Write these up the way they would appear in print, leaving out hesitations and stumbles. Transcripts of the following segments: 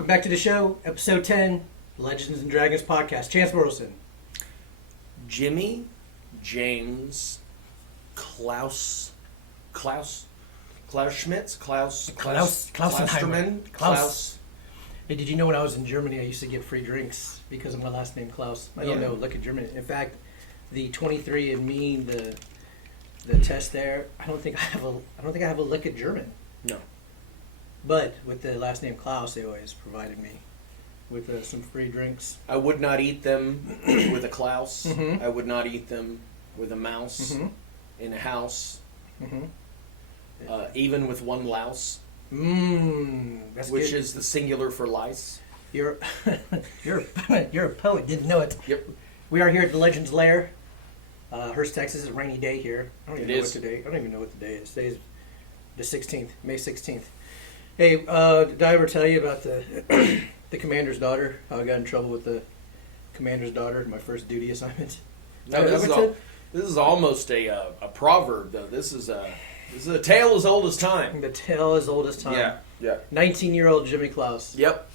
Welcome back to the show, episode 10, Legends and Dragons podcast. Chance Burleson. Jimmy James Klaus Schmitz? Klausenheimer. Klausterman? Klaus. Hey, did you know when I was in Germany, I used to get free drinks because of my last name, Klaus? I don't know. Look at Germany. In fact, the 23andMe, the test there, I don't think I have a lick of German. No. But with the last name Klaus, they always provided me with some free drinks. I would not eat them with a Klaus. Mhm. I would not eat them with a mouse Mhm. in a house. Mm-hmm. Even with one louse, That's which good. is the singular for lice. You're you're a poet. Didn't know it. Yep. We are here at the Legends Lair, Hearst, Texas. It's a rainy day here. I don't even know what the day is. Today's the 16th, May 16th. Hey, did I ever tell you about the the commander's daughter? How I got in trouble with the commander's daughter? My first duty assignment. No, this is almost a proverb, though. This is a tale as old as time. The tale as old as time. Yeah. 19-year-old Jimmy Klaus Yep.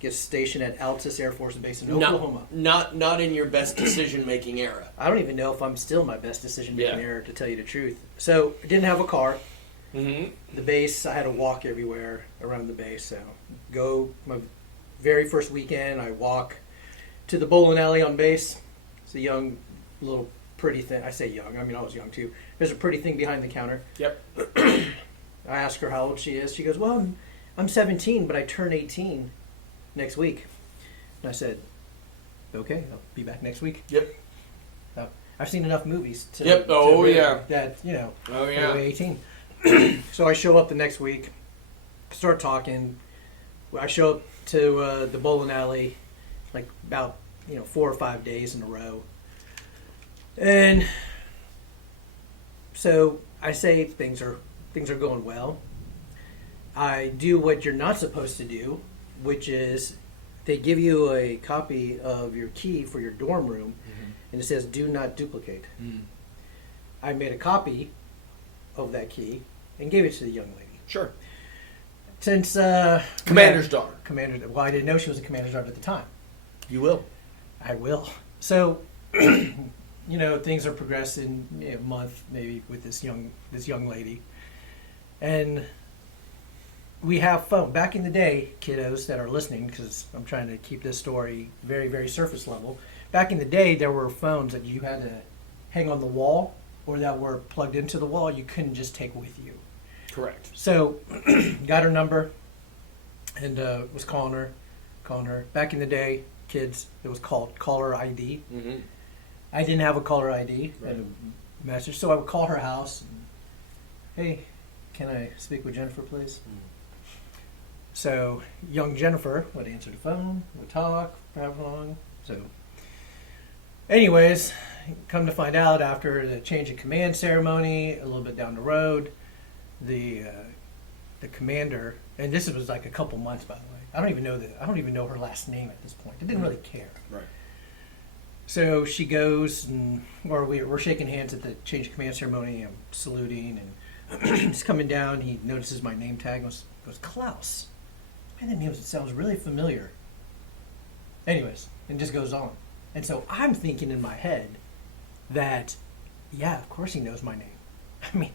gets stationed at Altus Air Force Base in Oklahoma. Not in your best decision-making era. I don't even know if I'm still in my best decision-making Yeah. era, to tell you the truth. So, I didn't have a car. Mm-hmm. The base, I had to walk everywhere around the base. So, my very first weekend, I walk to the bowling alley on base. It's a young, little, pretty thing. I say young. I mean, I was young, too. There's a pretty thing behind the counter. Yep. I ask her how old she is. She goes, well, I'm 17, but I turn 18 next week. And I said, okay, I'll be back next week. Yep. I've seen enough movies to Yep. to Oh, really- yeah. that, you know, Oh, yeah. 18. So I show up the next week, start talking. I show up to the bowling alley like about 4 or 5 days in a row. And so I say things are going well. I do what you're not supposed to do, which is they give you a copy of your key for your dorm room, and it says do not duplicate. I made a copy of that key and gave it to the young lady. Sure. Since Commander's daughter. Well, I didn't know she was a commander's daughter at the time. You will. I will. So, things are progressing a month maybe with this young lady, and we have phone. Back in the day, kiddos that are listening, because I'm trying to keep this story very, very surface level. Back in the day, there were phones that you had to hang on the wall or that were plugged into the wall. You couldn't just take with you. Correct. So, got her number and was calling her. Back in the day, kids, it was called caller ID. Mm-hmm. I didn't have a caller ID Right. and a message, so I would call her house. And, hey, can I speak with Jennifer, please? So, young Jennifer would answer the phone, would talk, have long. So, anyways, come to find out after the change of command ceremony, a little bit down the road, the commander, and this was like a couple months, by the way. I don't even know her last name at this point. I didn't really care. Right. So she goes, we're shaking hands at the change of command ceremony. I'm saluting, and he's coming down. He notices my name tag. Goes Klaus. Man, that name sounds really familiar. Anyways, and just goes on. And so I'm thinking in my head that, yeah, of course he knows my name. I mean,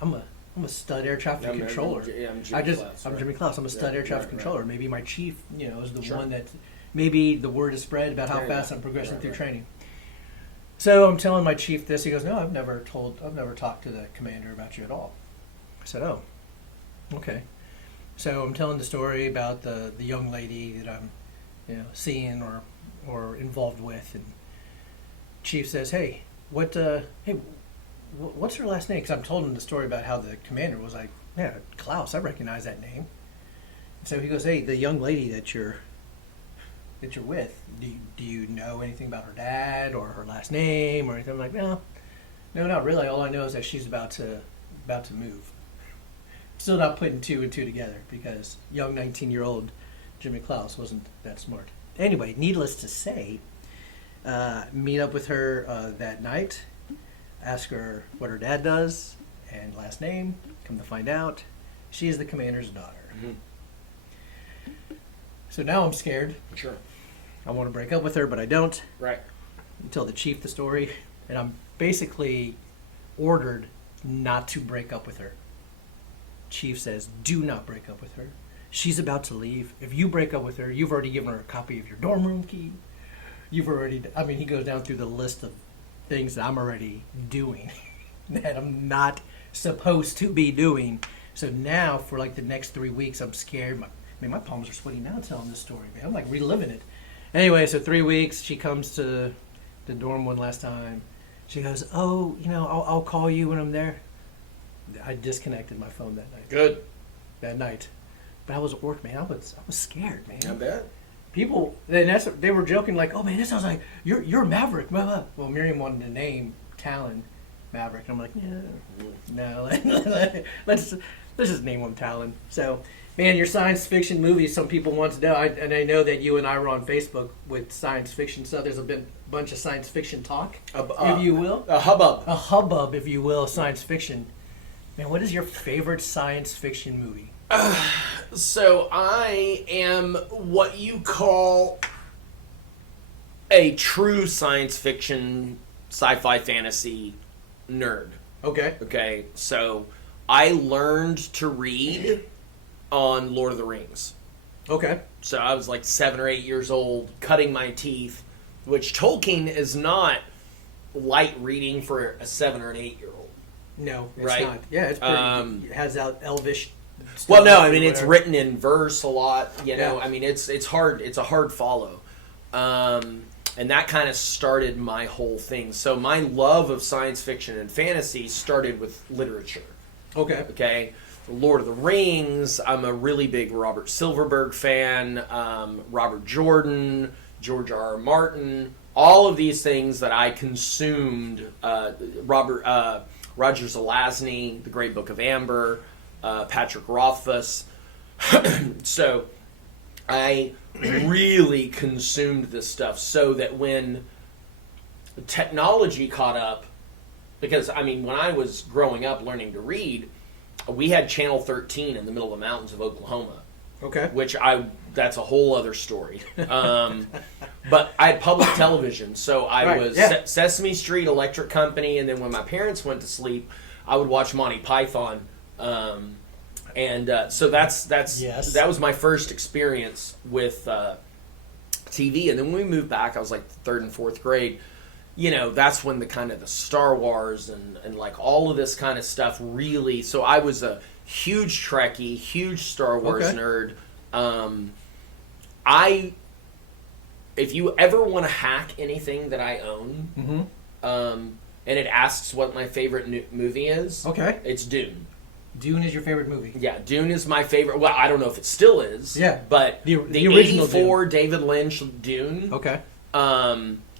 I'm a stud air traffic controller. I'm Jimmy Klaus. I'm right. Jimmy Klaus. I'm a stud Yeah, air traffic right, controller. Maybe my chief, is the Sure. one that maybe the word is spread about how Yeah, fast yeah. I'm progressing Right, through right. training. So I'm telling my chief this. He goes, "No, I've never talked to the commander about you at all." I said, "Oh, okay." So I'm telling the story about the young lady that I'm, seeing or involved with, and chief says, "Hey, what's her last name?" Because I'm told him the story about how the commander was like, "Yeah, Klaus, I recognize that name." So he goes, "Hey, the young lady that you're with, do you know anything about her dad or her last name or anything?" I'm like, no, not really. All I know is that she's about to move. Still not putting two and two together because young 19-year-old Jimmy Klaus wasn't that smart. Anyway, needless to say, meet up with her that night, ask her what her dad does and last name. Come to find out, she is the commander's daughter. Mhm. So now I'm scared. Sure. I want to break up with her, but I don't. Right. Tell the chief the story, and I'm basically ordered not to break up with her. Chief says, do not break up with her. She's about to leave. If you break up with her, you've already given her a copy of your dorm room key. You've already, I mean, he goes down through the list of things that I'm already doing that I'm not supposed to be doing. So now for like the next 3 weeks, I'm scared. My palms are sweaty now telling this story, man. I'm like reliving it. Anyway, so 3 weeks, she comes to the dorm one last time. She goes, oh, I'll call you when I'm there. I disconnected my phone that night. Good. That night. But I was at work, man. I was scared, man. I bet. People, they were joking like, oh, man, this sounds like you're Maverick. Blah, blah. Well, Miriam wanted to name Talon Maverick. And I'm like, no, let's just name him Talon. So, man, your science fiction movies, some people want to know. And I know that you and I were on Facebook with science fiction stuff. There's a bunch of science fiction talk, if you will. A hubbub. A hubbub, if you will, science fiction. Man, what is your favorite science fiction movie? So I am what you call a true science fiction, sci-fi, fantasy nerd. Okay. Okay, so I learned to read on Lord of the Rings. Okay. So I was like 7 or 8 years old, cutting my teeth, which Tolkien is not light reading for a 7 or an 8-year-old. No, it's Right. not. Yeah, it's pretty. It has out Elvish. stuff Well, no, I mean it's everywhere. written in verse a lot. You know, Yeah. I mean it's hard. It's a hard follow, and that kind of started my whole thing. So my love of science fiction and fantasy started with literature. Okay. Okay, Lord of the Rings. I'm a really big Robert Silverberg fan. Robert Jordan, George R. R. Martin. All of these things that I consumed. Roger Zelazny, The Great Book of Amber. Patrick Rothfuss. So I really consumed this stuff so that when technology caught up, because I mean, when I was growing up learning to read, we had Channel 13 in the middle of the mountains of Oklahoma, Okay. which that's a whole other story. But I had public television, so I Right, was yeah. Sesame Street, Electric Company, and then when my parents went to sleep, I would watch Monty Python. So Yes. that was my first experience with TV. And then when we moved back, I was like 3rd and 4th grade. You know, that's when the kind of the Star Wars and like all of this kind of stuff really. So I was a huge Trekkie, huge Star Wars Okay. nerd. If you ever want to hack anything that I own, Mm-hmm. and it asks what my favorite movie is, Okay. it's Dune. Dune is your favorite movie. Yeah, Dune is my favorite. Well, I don't know if it still is. Yeah. But The the original 84 David Lynch Dune Okay.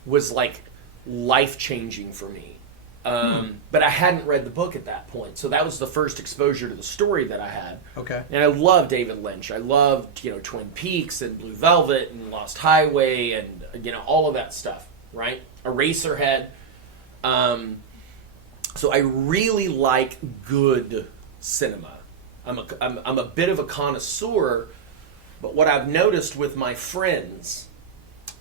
was like life-changing for me. But I hadn't read the book at that point. So that was the first exposure to the story that I had. Okay. And I love David Lynch. I loved, Twin Peaks and Blue Velvet and Lost Highway and, all of that stuff, right? Eraserhead. So I really like good cinema. I'm a bit of a connoisseur, but what I've noticed with my friends,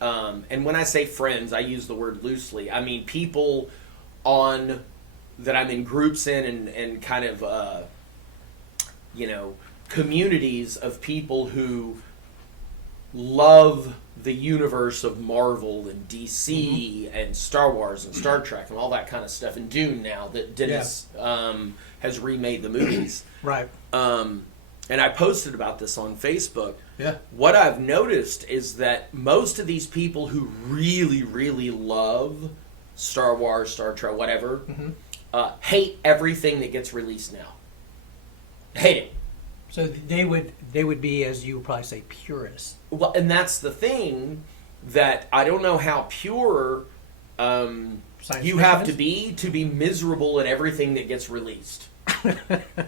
and when I say friends, I use the word loosely. I mean people that I'm in groups in and kind of communities of people who love the universe of Marvel and DC and Star Wars and Star Trek and all that kind of stuff, and Dune now that Dennis has remade the movies. Right. And I posted about this on Facebook. Yeah. What I've noticed is that most of these people who really, really love Star Wars, Star Trek, whatever, hate everything that gets released now. Hate it. So they would be, as you would probably say, purists. Well, and that's the thing that I don't know how pure Science you fiction have is? to be miserable at everything that gets released.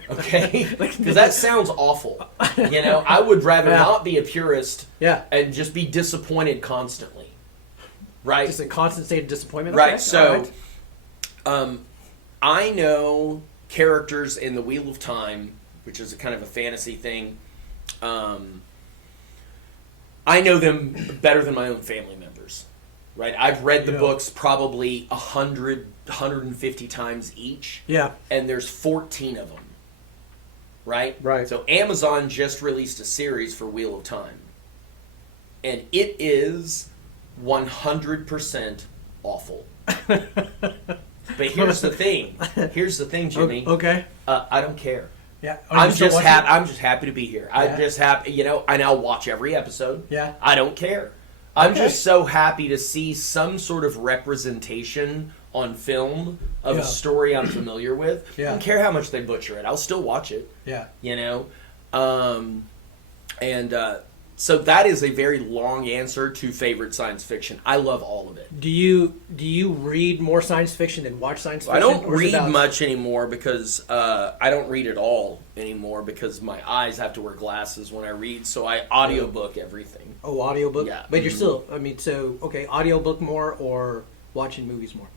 Okay? Because that sounds awful. I would rather Yeah. not be a purist Yeah. and just be disappointed constantly. Right? Just a constant state of disappointment. Right. Okay, So, all right. I know characters in the Wheel of Time, which is a kind of a fantasy thing. I know them better than my own family members, right? I've read the Yeah. books probably 150 times each, Yeah. and there's 14 of them, right? Right. So Amazon just released a series for Wheel of Time, and it is 100% awful. But here's the thing. Here's the thing, Jimmy. Okay. I don't care. Yeah. I'm just happy. I'm just happy to be here. Yeah. I'm just happy. You know, I now watch every episode. Yeah. I don't care. I'm Okay. just so happy to see some sort of representation on film of Yeah. a story I'm familiar with. Yeah. I don't care how much they butcher it. I'll still watch it. Yeah. You know, so that is a very long answer to favorite science fiction. I love all of it. Do you read more science fiction than watch science fiction? I don't Or is it read about- much anymore because I don't read at all anymore because my eyes have to wear glasses when I read. So I audiobook everything. Oh, audiobook? Yeah. But you're Mhm. still, I mean, so, okay, audiobook more or watching movies more?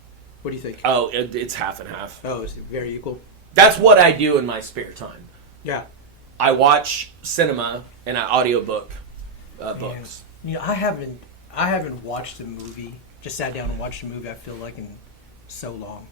What do you think? Oh, it's half and half. Oh, it's very equal. That's what I do in my spare time. Yeah. I watch cinema and I audiobook books. You know, I haven't watched a movie, just sat down and watched a movie, I feel like, in so long.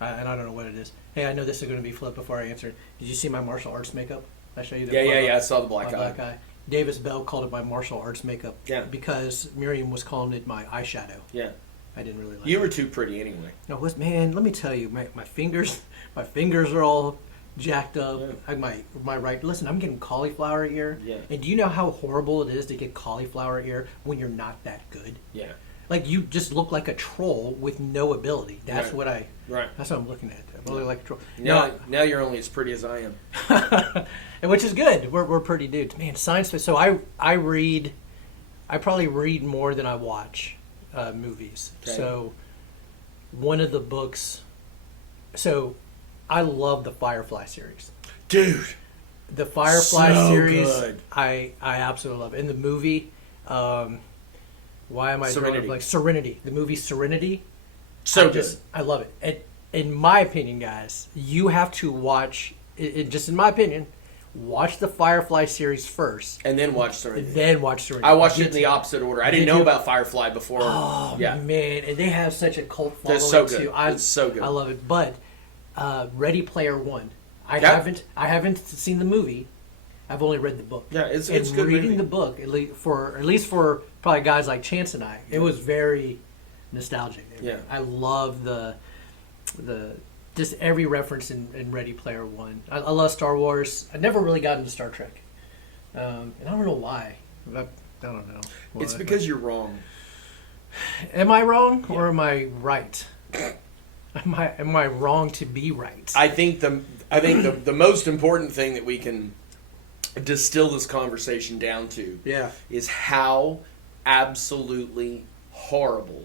And I don't know what it is. Hey, I know this is going to be flipped before I answer. Did you see my martial arts makeup? I show you that. Yeah. I saw the My black black eye. eye. Davis Bell called it my martial arts makeup. Yeah. Because Miriam was calling it my eyeshadow. Yeah. I didn't really like You it. were too pretty anyway. No, man, let me tell you, my fingers are all jacked up. Yeah. My right. Listen, I'm getting cauliflower ear. Yeah. And do you know how horrible it is to get cauliflower ear when you're not that good? Yeah. Like you just look like a troll with no ability. That's Right. what Right. That's what I'm looking at. I look like a troll. Now you're only as pretty as I am. And which is good. We're pretty dudes, man. Science fiction. So I probably read more than I watch movies. Okay. So one of the books. So I love the Firefly series. Dude. The Firefly So series, good. I absolutely love. In the movie, why am I drawing Serenity. like Serenity? The movie Serenity. So I good. I love it. In my opinion, guys, you have to watch. Just in my opinion, watch the Firefly series first, And then watch Serenity. then watch Serenity. I watched it in Get the to- opposite order. I Did didn't know you? about Firefly before. Oh yeah. man, and they have such a cult They're following so good. too. It's so good. I love it. But Ready Player One, I Yeah. haven't seen the movie. I've only read the book. Yeah, it's and good reading movie. the book, at least for probably guys like Chance and I, it was very nostalgic. Yeah. I love the just every reference in Ready Player One. I love Star Wars. I never really got into Star Trek, and I don't know why. I don't know. It's why. because you're wrong. Am I wrong or am I right? Am I wrong to be right? I think the most important thing that we can distill this conversation down to Yeah. is how absolutely horrible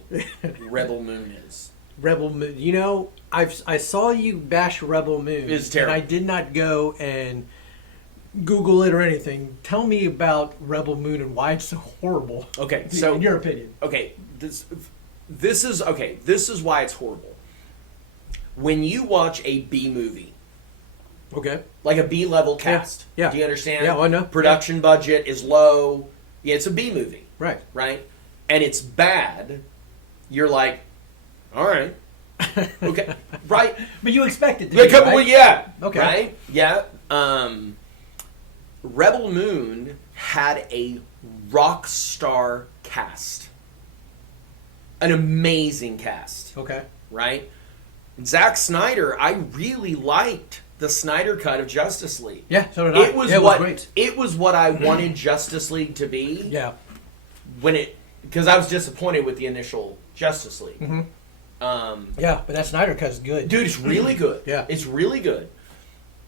Rebel Moon is. Rebel Moon. You know, I saw you bash Rebel Moon. It's terrible. And I did not go and Google it or anything. Tell me about Rebel Moon and why it's so horrible. Okay, so in your opinion. okay, this is why it's horrible. When you watch a B movie, Okay. like a B level cast, Yeah. do you understand? Yeah, well, I know. Production budget is low. Yeah, it's a B movie, Right. right? And it's bad. You're like, all right, okay, right? But you expect it to Yeah, be, couple, right? yeah. Okay. Right? Yeah. Rebel Moon had a rock star cast. An amazing cast, Okay. right? Zack Snyder, I really liked the Snyder cut of Justice League. Yeah, so did I. It was Yeah, what great. it was what I wanted Justice League to be Yeah. because I was disappointed with the initial Justice League. Mm-hmm. Yeah, but that Snyder cut is good. Dude, it's really good. Yeah. It's really good.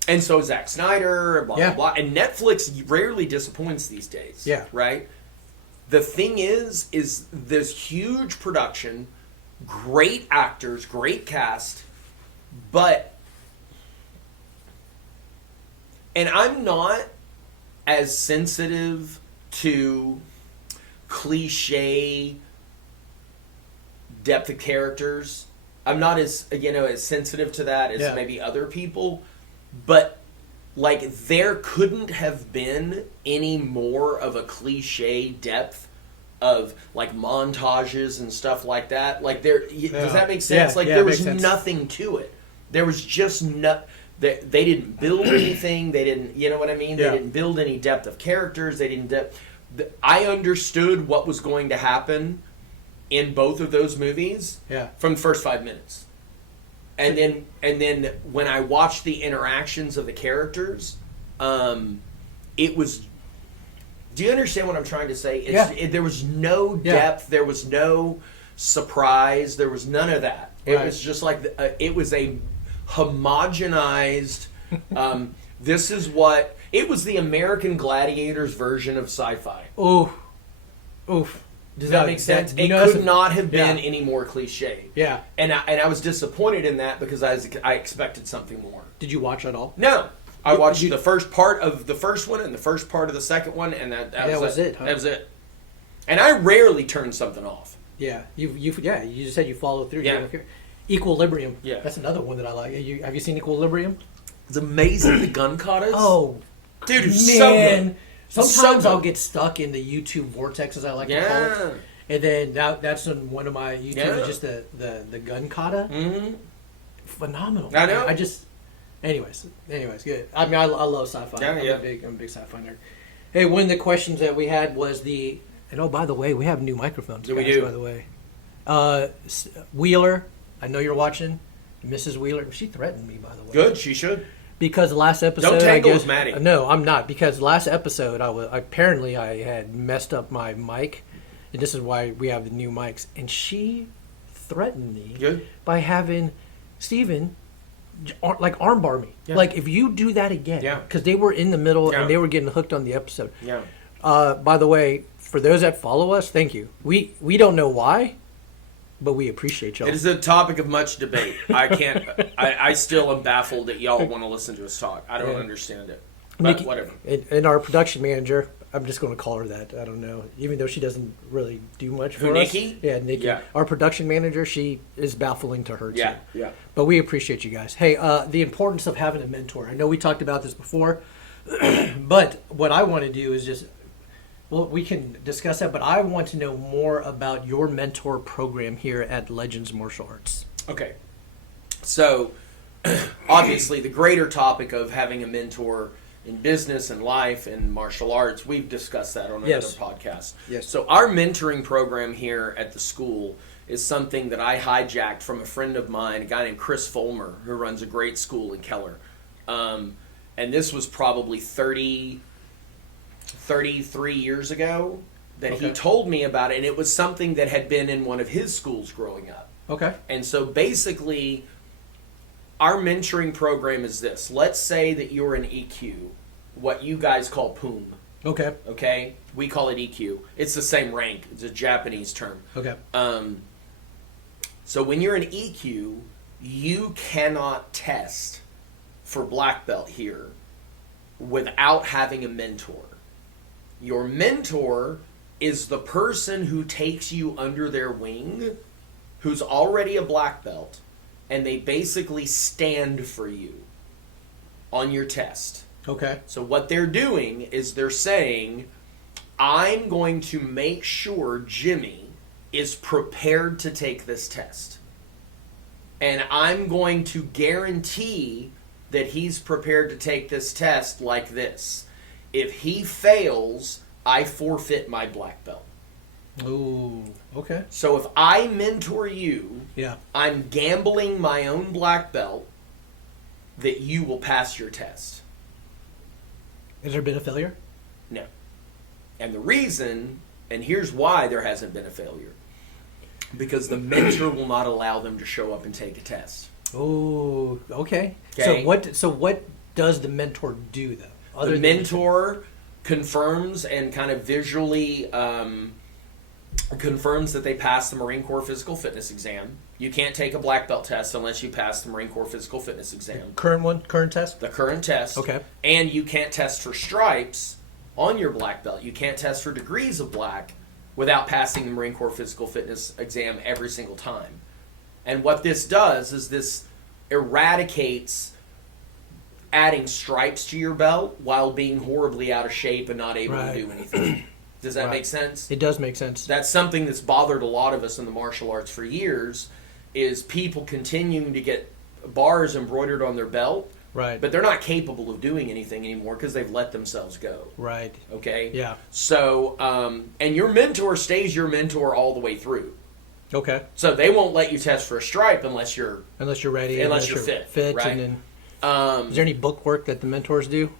And so Zack Snyder, blah, Yeah. blah, blah. And Netflix rarely disappoints these days. Yeah. Right? The thing is this huge production, great actors, great cast, but... And I'm not as sensitive to cliche depth of characters. I'm not as as sensitive to that as Yeah. maybe other people, but like there couldn't have been any more of a cliche depth of like montages and stuff like that. Like does that make sense? Yeah, like yeah, there it was makes sense. nothing to it. There was just they didn't build anything. They didn't, you know what I mean? Yeah. They didn't build any depth of characters. They didn't. I understood what was going to happen in both of those movies Yeah. from the first 5 minutes. And then when I watched the interactions of the characters, it was. Do you understand what I'm trying to say? There was no depth. There was no surprise. There was none of that. It Right. was just like it was a homogenized. This is what it was. The American Gladiators version of sci-fi. Oof. Oof. Does that make sense? you It know, could not have been yeah. any more cliche. Yeah. And I was disappointed in that because I expected something more. Did you watch it all? No. I watched the first part of the first one and the first part of the second one, and that was it. Huh? That was it. And I rarely turn something off. Yeah. You just said you follow through. Yeah. Equilibrium. Yeah. That's another one that I like. Have you seen Equilibrium? It's amazing the gun katas. Oh, dude, it's man. so good. Sometimes So I'll good. get stuck in the YouTube vortex, as I like to call Yeah. it. And then that's on one of my YouTube, Yeah. just the gun kata. Mm-hmm. Phenomenal. I know. Anyways, good. I mean, I love sci-fi. Yeah, I'm yeah. a big sci-fi nerd. Hey, one of the questions that we had was and oh, by the way, we have new microphones. Yeah, we guys, do. By the way, Wheeler, I know you're watching. Mrs. Wheeler, she threatened me, by the way. Good, she should. Because last episode, Don't tangle I guess, with Maddie. No, I'm not. Because last episode, I had messed up my mic, and this is why we have the new mics. And she threatened me Good. by having Steven like armbar me. Yeah. Like if you do that again, Yeah. because they were in the middle Yeah. and they were getting hooked on the episode. Yeah. By the way, for those that follow us, thank you. We don't know why, but we appreciate y'all. It is a topic of much debate. I can't. I still am baffled that y'all want to listen to us talk. I don't Yeah. understand it. But Nikki- whatever. And our production manager, I'm just going to call her that. I don't know, even though she doesn't really do much for Who, us. Nikki? Yeah, Nikki. Yeah. Our production manager, she is baffling to her too. Yeah. Yeah. But we appreciate you guys. Hey, the importance of having a mentor. I know we talked about this before, but what I want to do is just, well, we can discuss that, but I want to know more about your mentor program here at Legends Martial Arts. Okay. So, obviously, the greater topic of having a mentor in business and life and martial arts, we've discussed that on another Yes. podcast. Yes. So, our mentoring program here at the school is something that I hijacked from a friend of mine, a guy named Chris Fulmer, who runs a great school in Keller. And this was probably 33 years ago that he Okay. told me about it, and it was something that had been in one of his schools growing up. Okay. And so basically, our mentoring program is this. Let's say that you're an EQ, what you guys call POOM, Okay. okay? We call it EQ. It's the same rank. It's a Japanese term. Okay. So when you're an EQ, you cannot test for black belt here without having a mentor. Your mentor is the person who takes you under their wing, who's already a black belt, and they basically stand for you on your test. Okay. So what they're doing is they're saying, I'm going to make sure Jimmy is prepared to take this test. And I'm going to guarantee that he's prepared to take this test like this. If he fails, I forfeit my black belt. Ooh. Okay. So if I mentor you, Yeah. I'm gambling my own black belt that you will pass your test. Has there been a failure? No. And the reason, and here's why there hasn't been a failure, because the mentor will not allow them to show up and take a test. Oh, okay. Okay. So what does the mentor do though? The than- mentor confirms and kind of visually confirms that they passed the Marine Corps Physical Fitness exam. You can't take a black belt test unless you pass the Marine Corps Physical Fitness exam. current test? The current test. Okay. And you can't test for stripes on your black belt. You can't test for degrees of black without passing the Marine Corps Physical Fitness exam every single time. And what this does is this eradicates adding stripes to your belt while being horribly out of shape and not able Right. to do anything. Does that Right. make sense? It does make sense. That's something that's bothered a lot of us in the martial arts for years, is people continuing to get bars embroidered on their belt, Right. but they're not capable of doing anything anymore because they've let themselves go. Right. Okay? Yeah. So, and your mentor stays your mentor all the way through. Okay. So they won't let you test for a stripe unless you're Unless you're ready. Unless you're fit, right? And then, is there any book work that the mentors do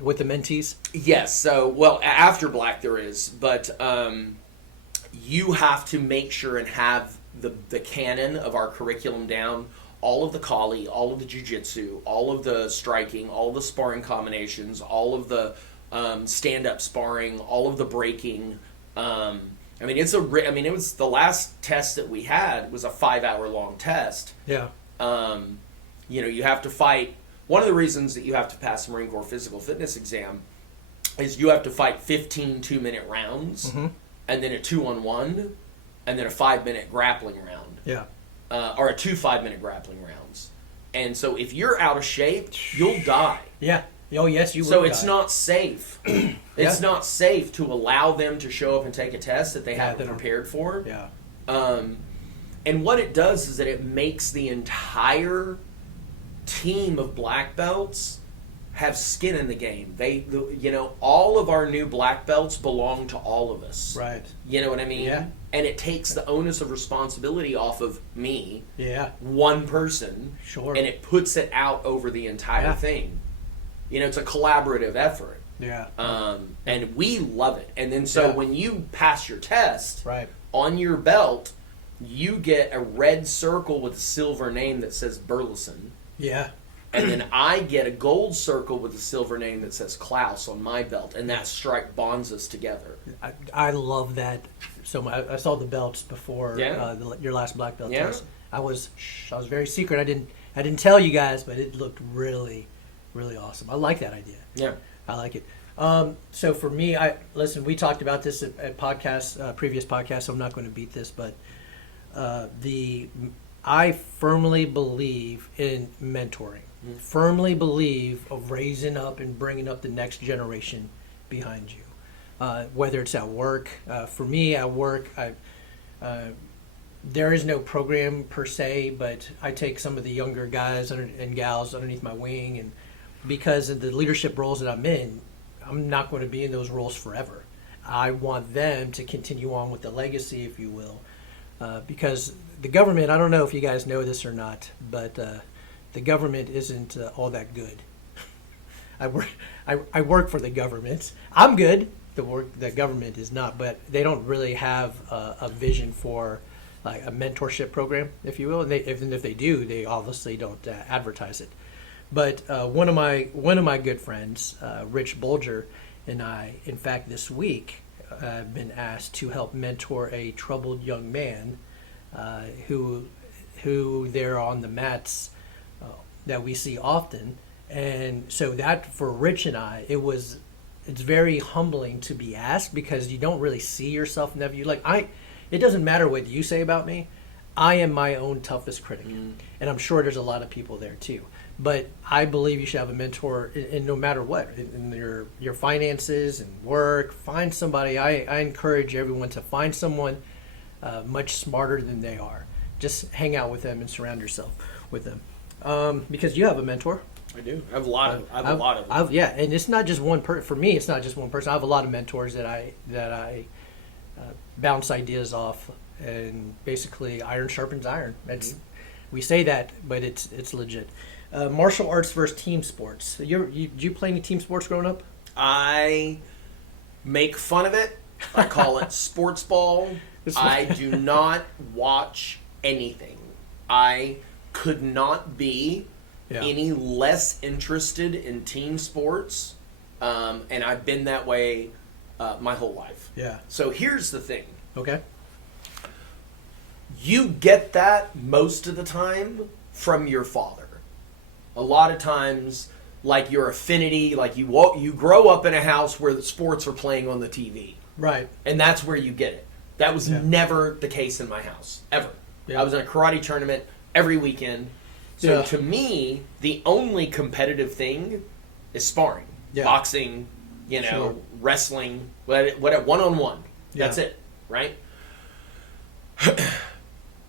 with the mentees? yes. So, well, after black there is, but you have to make sure and have the canon of our curriculum down. All of the kali, all of the jiu-jitsu, all of the striking, all of the sparring combinations, all of the stand-up sparring, all of the breaking. I mean, it was the last test that we had was a 5-hour long test. Yeah. You have to fight. One of the reasons that you have to pass the Marine Corps physical fitness exam is you have to fight 15 2-minute rounds, and then a 2-on-1, and then a 5-minute grappling round. Yeah. Or 2 5-minute grappling rounds. And so if you're out of shape, you'll die. Yeah. Oh, yes, you will. So it's not safe. It's Yeah. not safe to allow them to show up and take a test that they Yeah, haven't they don't- prepared for. Yeah. And what it does is that it makes the entire team of black belts have skin in the game. All of our new black belts belong to all of us. Right. You know what I mean? Yeah. And it takes the onus of responsibility off of me, Yeah. one person, Sure. and it puts it out over the entire Yeah. thing. It's a collaborative effort. Yeah. And we love it. And then so Yeah. when you pass your test, Right. on your belt, you get a red circle with a silver name that says Burleson. Yeah. And then I get a gold circle with a silver name that says Klaus on my belt. And that stripe bonds us together. I love that so much. I saw the belts before Yeah. Your last black belt Yeah. test. I was very secret. I didn't tell you guys, but it looked really, really awesome. I like that idea. Yeah. I like it. So for me, listen. We talked about this at previous podcasts. So I'm not going to beat this, but I firmly believe in mentoring. Firmly believe of raising up and bringing up the next generation behind you. Whether it's at work, for me at work, there is no program per se, but I take some of the younger guys and gals underneath my wing, and because of the leadership roles that I'm in, I'm not going to be in those roles forever. I want them to continue on with the legacy, if you will, because the government, I don't know if you guys know this or not, but the government isn't all that good. I work for the government. I'm good. The government is not, but they don't really have a vision for like a mentorship program, if you will. And even if they do, they obviously don't advertise it. But one of my good friends, Rich Bolger, and I, in fact, this week, have been asked to help mentor a troubled young man who they're on the mats that we see often. And so that for Rich and I, it's very humbling to be asked, because you don't really see yourself in that view. It doesn't matter what you say about me. I am my own toughest critic, and I'm sure there's a lot of people there too. But I believe you should have a mentor in no matter what, in your finances and work. Find somebody. I encourage everyone to find someone much smarter than they are. Just hang out with them and surround yourself with them, because you have a mentor. I do. I have a lot of them. Yeah, and it's not just one person. For me, it's not just one person. I have a lot of mentors that I bounce ideas off, and basically iron sharpens iron. We say that, but it's legit. Martial arts versus team sports. Did you play any team sports growing up? I make fun of it. I call it sports ball. I do not watch anything. I could not be any less interested in team sports, and I've been that way my whole life. Yeah. So here's the thing. Okay. You get that most of the time from your father. A lot of times, like your affinity, like you grow up in a house where the sports are playing on the TV. Right. And that's where you get it. That was never the case in my house, ever. Yeah. I was in a karate tournament every weekend. So Yeah. to me, the only competitive thing is sparring, Yeah. boxing, Sure. wrestling, what one-on-one. That's Yeah. it, right?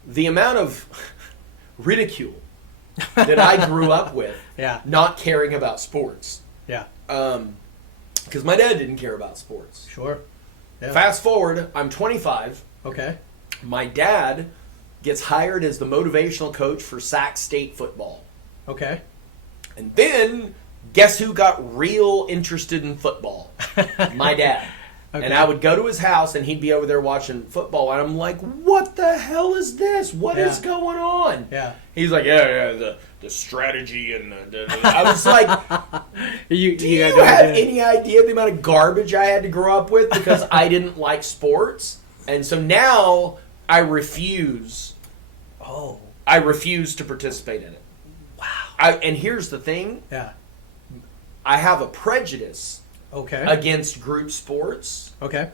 The amount of ridicule that I grew up with, Yeah. not caring about sports, Yeah. because my dad didn't care about sports. Sure. Yeah. Fast forward, I'm 25. Okay. My dad gets hired as the motivational coach for Sac State football. Okay. And then, guess who got real interested in football? My dad. Okay. And I would go to his house, and he'd be over there watching football, and I'm like, what the hell is this? What is Yeah. going on? Yeah. He's like, yeah, the strategy and the I was like, You do you have any idea the amount of garbage I had to grow up with because I didn't like sports? And so now I refuse Oh. to participate in it. Wow. And here's the thing. Yeah. I have a prejudice Okay. against group sports Okay.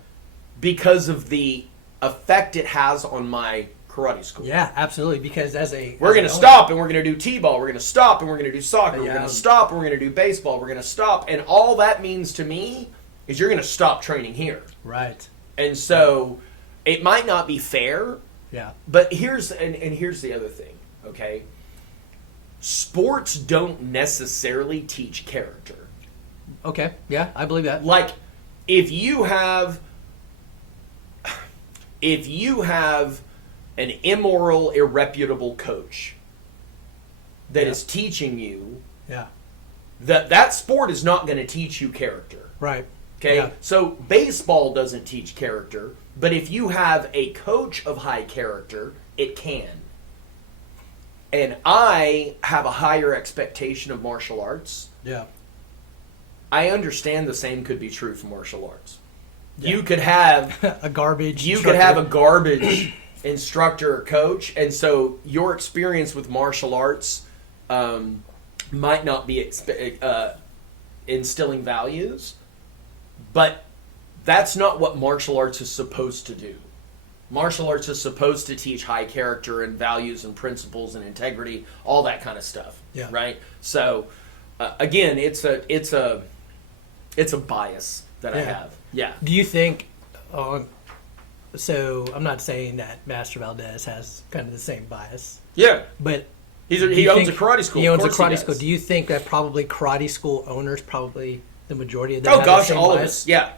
because of the effect it has on my karate school. Yeah, absolutely. Because We're going to stop and we're going to do t-ball. We're going to stop and we're going to do soccer. We're Yeah. going to stop and we're going to do baseball. We're going to stop. And all that means to me is you're going to stop training here. Right. And so it might not be fair, Yeah. but here's the other thing, okay? Sports don't necessarily teach character. Okay. Yeah, I believe that. Like if you have an immoral, irreputable coach that Yeah. is teaching you Yeah. that sport is not going to teach you character. Right. Okay? Yeah. So baseball doesn't teach character, but if you have a coach of high character, it can. And I have a higher expectation of martial arts. Yeah. I understand the same could be true for martial arts. Yeah. You could have A garbage. you instructor. could have a garbage instructor or coach, and so your experience with martial arts might not be instilling values, but that's not what martial arts is supposed to do. Martial arts is supposed to teach high character and values and principles and integrity, all that kind of stuff. Yeah. Right. So again, it's a bias that I Yeah. have. Yeah. Do you think? So I'm not saying that Master Valdez has kind of the same bias, Yeah. but He do you owns a think- karate school. He Of owns a course he karate does. school. Do you think that probably karate school owners, probably the majority of them? Oh have the gosh, same all of bias? us. Yeah.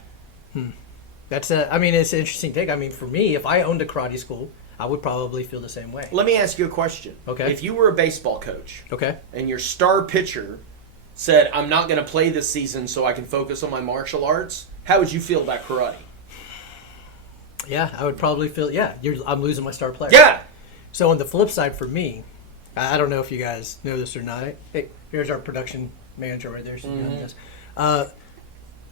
That's I mean, it's an interesting thing. I mean, for me, if I owned a karate school, I would probably feel the same way. Let me ask you a question. Okay. If you were a baseball coach Okay. and your star pitcher said, "I'm not going to play this season so I can focus on my martial arts," how would you feel about karate? Yeah, I would probably feel. Yeah, I'm losing my star player. Yeah. So on the flip side, for me, I don't know if you guys know this or not. Hey, here's our production manager right there. So, you know this.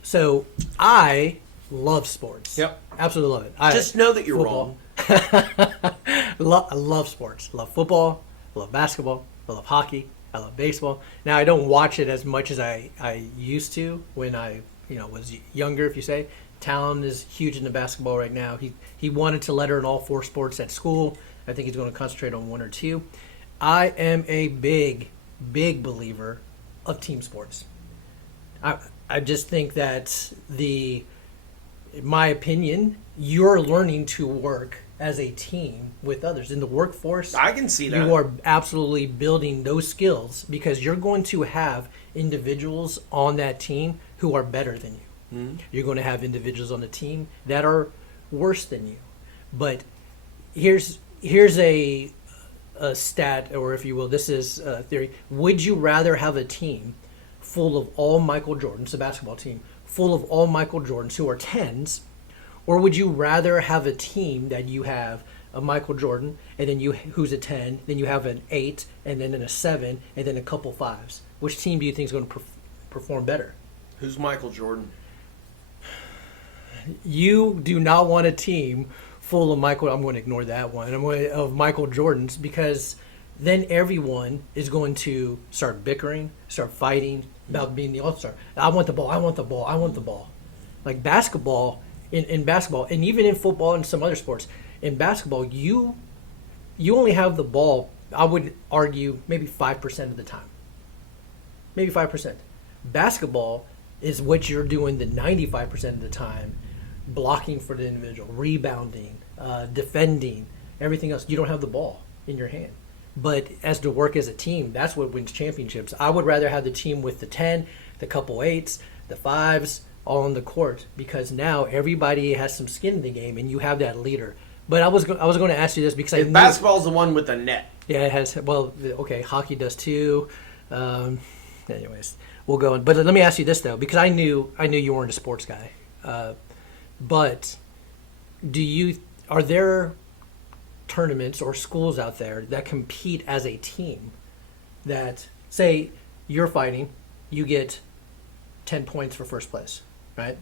So I love sports. Yep. Absolutely love it. Just know that you're football. wrong. I love sports. I love football. I love basketball. I love hockey. I love baseball. Now I don't watch it as much as I used to when I was younger. If you say, Talon is huge into basketball right now. He wanted to let her in all four sports at school. I think he's going to concentrate on one or two. I am a big believer of team sports. I just think that in my opinion, you're learning to work as a team with others in the workforce. I can see that. You are absolutely building those skills because you're going to have individuals on that team who are better than you. You're going to have individuals on the team that are worse than you. But here's a stat, or if you will, this is a theory. Would you rather have a team full of all Michael Jordans, a basketball team, full of all Michael Jordans who are 10s, or would you rather have a team that you have a Michael Jordan, and then who's a 10, then you have an 8, and then a 7, and then a couple 5s? Which team do you think is going to perform better? Who's Michael Jordan? You do not want a team full of Michael. I'm going to ignore that one. Of Michael Jordans, because then everyone is going to start bickering, start fighting about being the all-star. I want the ball. I want the ball. I want the ball. Like basketball, in basketball, and even in football and some other sports, in basketball, you only have the ball I would argue maybe 5% of the time. Maybe 5%. Basketball is what you're doing the 95% of the time, blocking for the individual, rebounding, defending, everything else. You don't have the ball in your hand. But as to work as a team, that's what wins championships. I would rather have the team with the 10, the couple 8s, the 5s, all on the court, because now everybody has some skin in the game, and you have that leader. But I was going to ask you this because I knew, Basketball's the one with the net. yeah, it has. Well, okay, hockey does too. Anyways, we'll go on. But let me ask you this though, because I knew you weren't a sports guy. But are there tournaments or schools out there that compete as a team? That say you're fighting, you get 10 points for first place, right?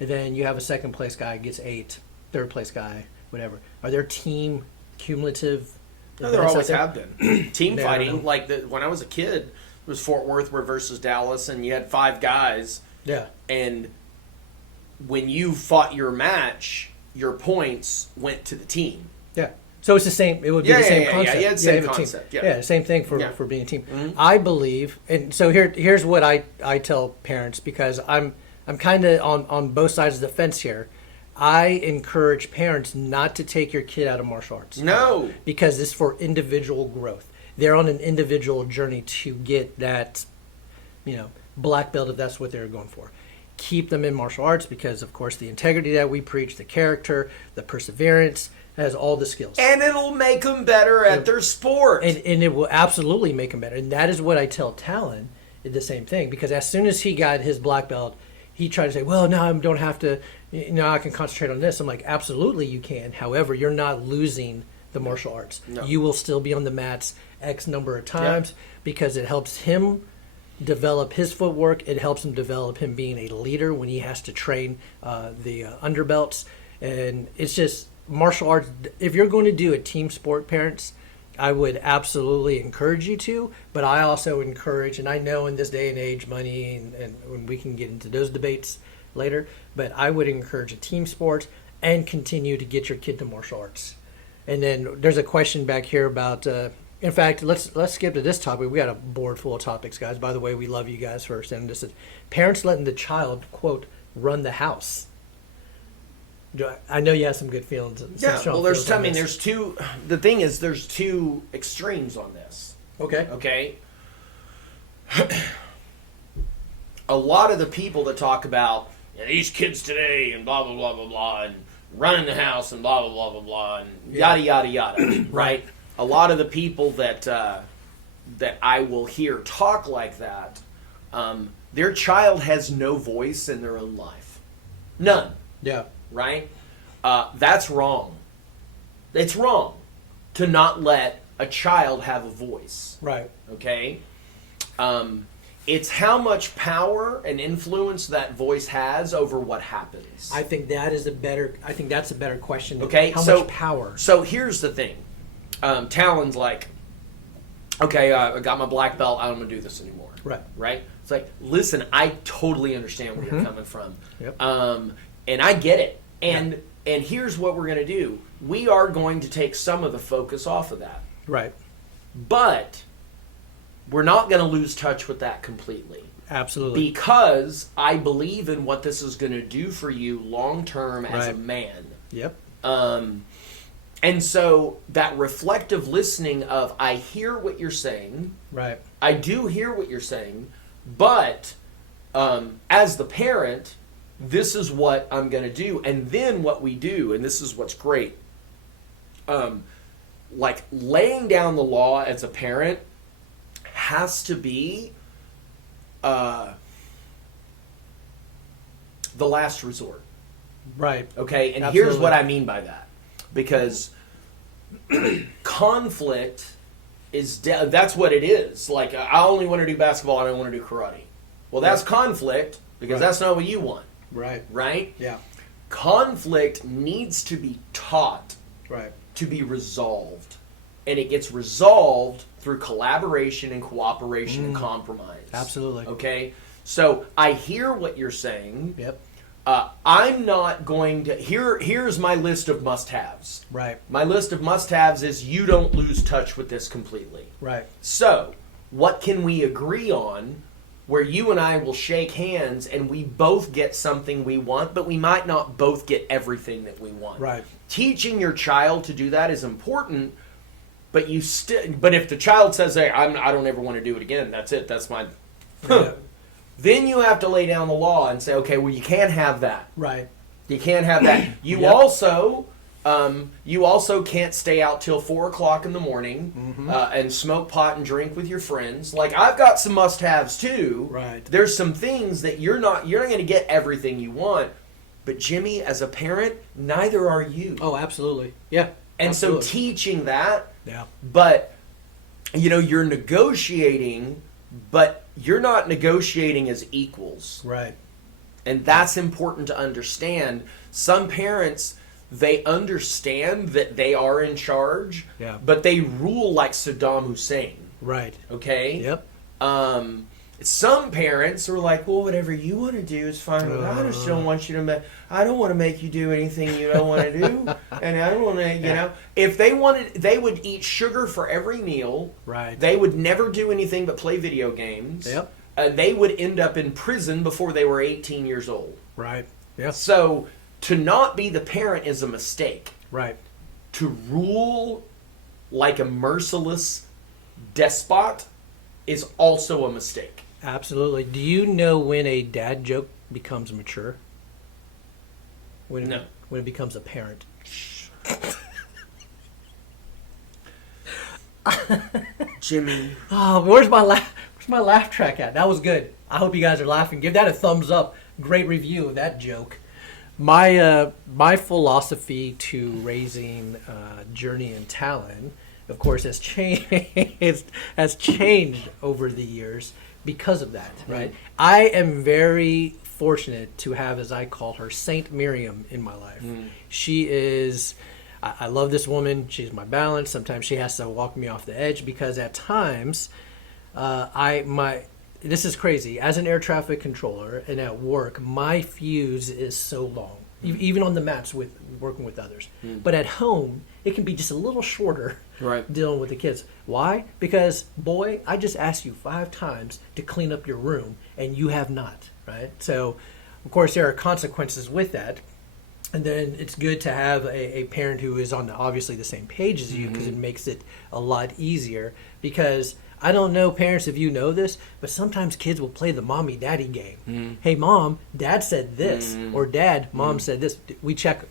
And then you have a second place guy gets 8, third place guy, whatever. Are there team cumulative? No, there events always out have been. Team Yeah, I don't fighting, know. when I was a kid, it was Fort Worth versus Dallas, and you had 5 guys, Yeah. and when you fought your match, your points went to the team. Yeah. So it's the same. It would be Yeah, the same yeah, concept. yeah, same you have a team. concept, yeah. Same thing for Yeah. being a team. Mhm. I believe, and so here's what I tell parents, because I'm kind of on both sides of the fence here. I encourage parents not to take your kid out of martial arts. No. Because it's for individual growth. They're on an individual journey to get that, black belt if that's what they're going for. Keep them in martial arts because, of course, the integrity that we preach, the character, the perseverance, has all the skills. And it'll make them better at their sport. And it will absolutely make him better. And that is what I tell Talon, the same thing. Because as soon as he got his black belt, he tried to say, well, no, I don't have to, I can concentrate on this. I'm like, absolutely you can. However, you're not losing the martial arts. No. You will still be on the mats X number of times because it helps him develop his footwork. It helps him develop him being a leader when he has to train the underbelts. And it's just martial arts. If you're going to do a team sport, parents, I would absolutely encourage you to, but I also encourage, and I know in this day and age, money, and when we can get into those debates later, but I would encourage a team sport and continue to get your kid to martial arts. And then there's a question back here about, in fact, let's skip to this topic. We got a board full of topics, guys. By the way, we love you guys for sending this. Parents letting the child, quote, run the house. I know you have some good feelings. Yeah, well, there's two. The thing is, there's 2 extremes on this. Okay. Okay. A lot of the people that talk about these kids today and blah blah blah blah blah and running the house and blah blah blah blah blah and yada yada yada, right? A lot of the people that that I will hear talk like that, their child has no voice in their own life, none. Yeah. Right? That's wrong. It's wrong to not let a child have a voice. Right. Okay? It's how much power and influence that voice has over what happens. I think that's a better question. Okay, How so- much power? So here's the thing. Talon's like, okay, I got my black belt. I don't want to do this anymore. Right. Right? It's like, listen, I totally understand where you're coming from. Yep. And I get it. And here's what we're going to do. We are going to take some of the focus off of that. Right. But we're not going to lose touch with that completely. Absolutely. Because I believe in what this is going to do for you long term as a Right. man. Yep. And so that reflective listening of, I hear what you're saying. Right. I do hear what you're saying. But as the parent, this is what I'm going to do. And then what we do, and this is what's great, like laying down the law as a parent has to be the last resort. Right. Okay? And Absolutely. here's what I mean by that. Because conflict is, that's what it is. Like, I only want to do basketball, I don't want to do karate. Well, that's conflict because Right. that's not what you want. Right. Right? Yeah. Conflict needs to be taught Right. to be resolved. And it gets resolved through collaboration and cooperation and compromise. Absolutely. Okay? So I hear what you're saying. Yep. I'm not going to. Here's my list of must-haves. Right. My list of must-haves is you don't lose touch with this completely. Right. So, what can we agree on where you and I will shake hands and we both get something we want, but we might not both get everything that we want. Right. Teaching your child to do that is important, but but if the child says, "Hey, I don't ever want to do it again. That's it. That's my," Yeah. then you have to lay down the law and say, "Okay, well, you can't have that. Right. You can't have that. You Yep. you also can't stay out till 4:00 in the morning and smoke pot and drink with your friends. Like I've got some must-haves too. Right. There's some things that you're not going to get everything you want. But Jimmy, as a parent, neither are you. Oh, absolutely. Yeah. And absolutely. so teaching that, Yeah. but you're negotiating, but you're not negotiating as equals. Right. And that's important to understand. Some parents, they understand that they are in charge, Yeah. but they rule like Saddam Hussein. Right. Okay? Yep. Some parents are like, well, whatever you want to do is fine. But I just don't want you to. I don't want to make you do anything you don't want to do, and I don't want to. If they wanted, they would eat sugar for every meal. Right. They would never do anything but play video games. Yep. They would end up in prison before they were 18 years old. Right. Yeah. So to not be the parent is a mistake. Right. To rule like a merciless despot is also a mistake. Absolutely. Do you know when a dad joke becomes mature? No. When it becomes apparent. Jimmy. Oh, where's my laugh track at? That was good. I hope you guys are laughing. Give that a thumbs up. Great review of that joke. My philosophy to raising Journey and Talon, of course, has changed over the years because of that. Right. I am very fortunate to have, as I call her, Saint Miriam in my life. She is. I love this woman. She's my balance. Sometimes she has to walk me off the edge because at times, this is crazy. As an air traffic controller and at work, my fuse is so long, even on the maps with working with others. But at home, it can be just a little shorter. Right. Dealing with the kids. Why? Because, boy, I just asked you 5 times to clean up your room, and you have not. Right. So, of course, there are consequences with that. And then it's good to have a parent who is on obviously the same page as you, because it makes it a lot easier. Because I don't know, parents, if you know this, but sometimes kids will play the mommy-daddy game. Hey, mom, dad said this, or dad, mom said this. We check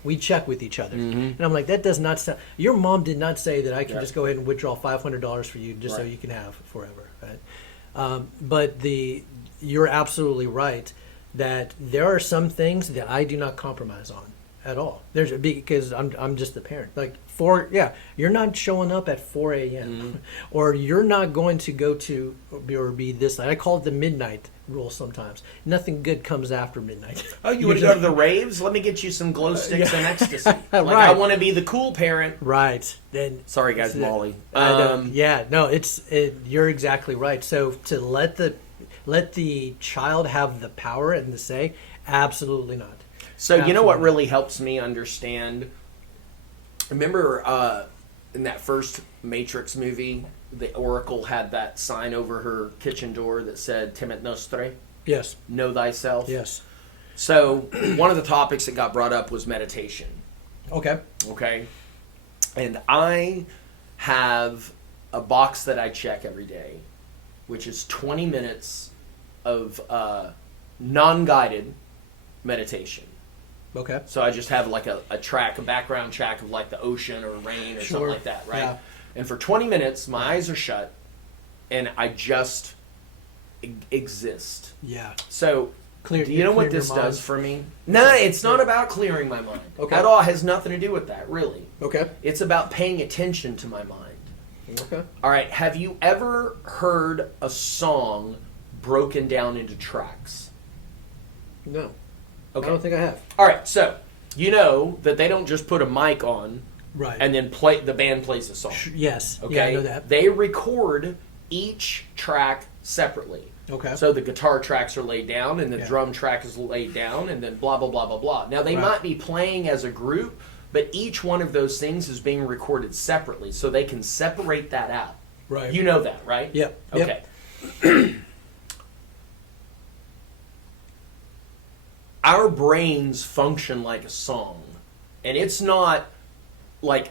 with each other. And I'm like, that does not sound. Your mom did not say that I can just go ahead and withdraw $500 for you just so you can have forever. Right? But you're absolutely right that there are some things that I do not compromise on at all. Because I'm just the parent. Like you're not showing up at 4 a.m. or you're not going to go to or be this night. I call it the midnight rule sometimes. Nothing good comes after midnight. Oh, you want to go to the raves? Let me get you some glow sticks and ecstasy. Like Right. I want to be the cool parent. Right. Then Sorry, guys, Molly. You're exactly right. So to let the child have the power and the say, absolutely not. So you know what really helps me understand? Remember in that first Matrix movie, the Oracle had that sign over her kitchen door that said "Temet Nostre," Yes. know thyself. Yes. So one of the topics that got brought up was meditation. Okay. Okay. And I have a box that I check every day, which is 20 minutes of non-guided meditation. Okay. So I just have like a background track of like the ocean or rain or something like that, right? Yeah. And for 20 minutes, my eyes are shut, and I just exist. Yeah. So, do you know what this does for me? No, it's not about clearing my mind. Okay. At all. It has nothing to do with that, really. Okay. It's about paying attention to my mind. Okay. All right, have you ever heard a song broken down into tracks? No. Okay. I don't think I have. All right, so you know that they don't just put a mic on Right. and then the band plays the song. Yes. Okay, Yeah, I know that. They record each track separately. Okay. So the guitar tracks are laid down, and the Yeah. drum track is laid down, and then blah, blah, blah, blah, blah. Now, they Right. might be playing as a group, but each one of those things is being recorded separately, so they can separate that out. Right. You know that, right? Yep. Okay. Our brains function like a song, and it's not like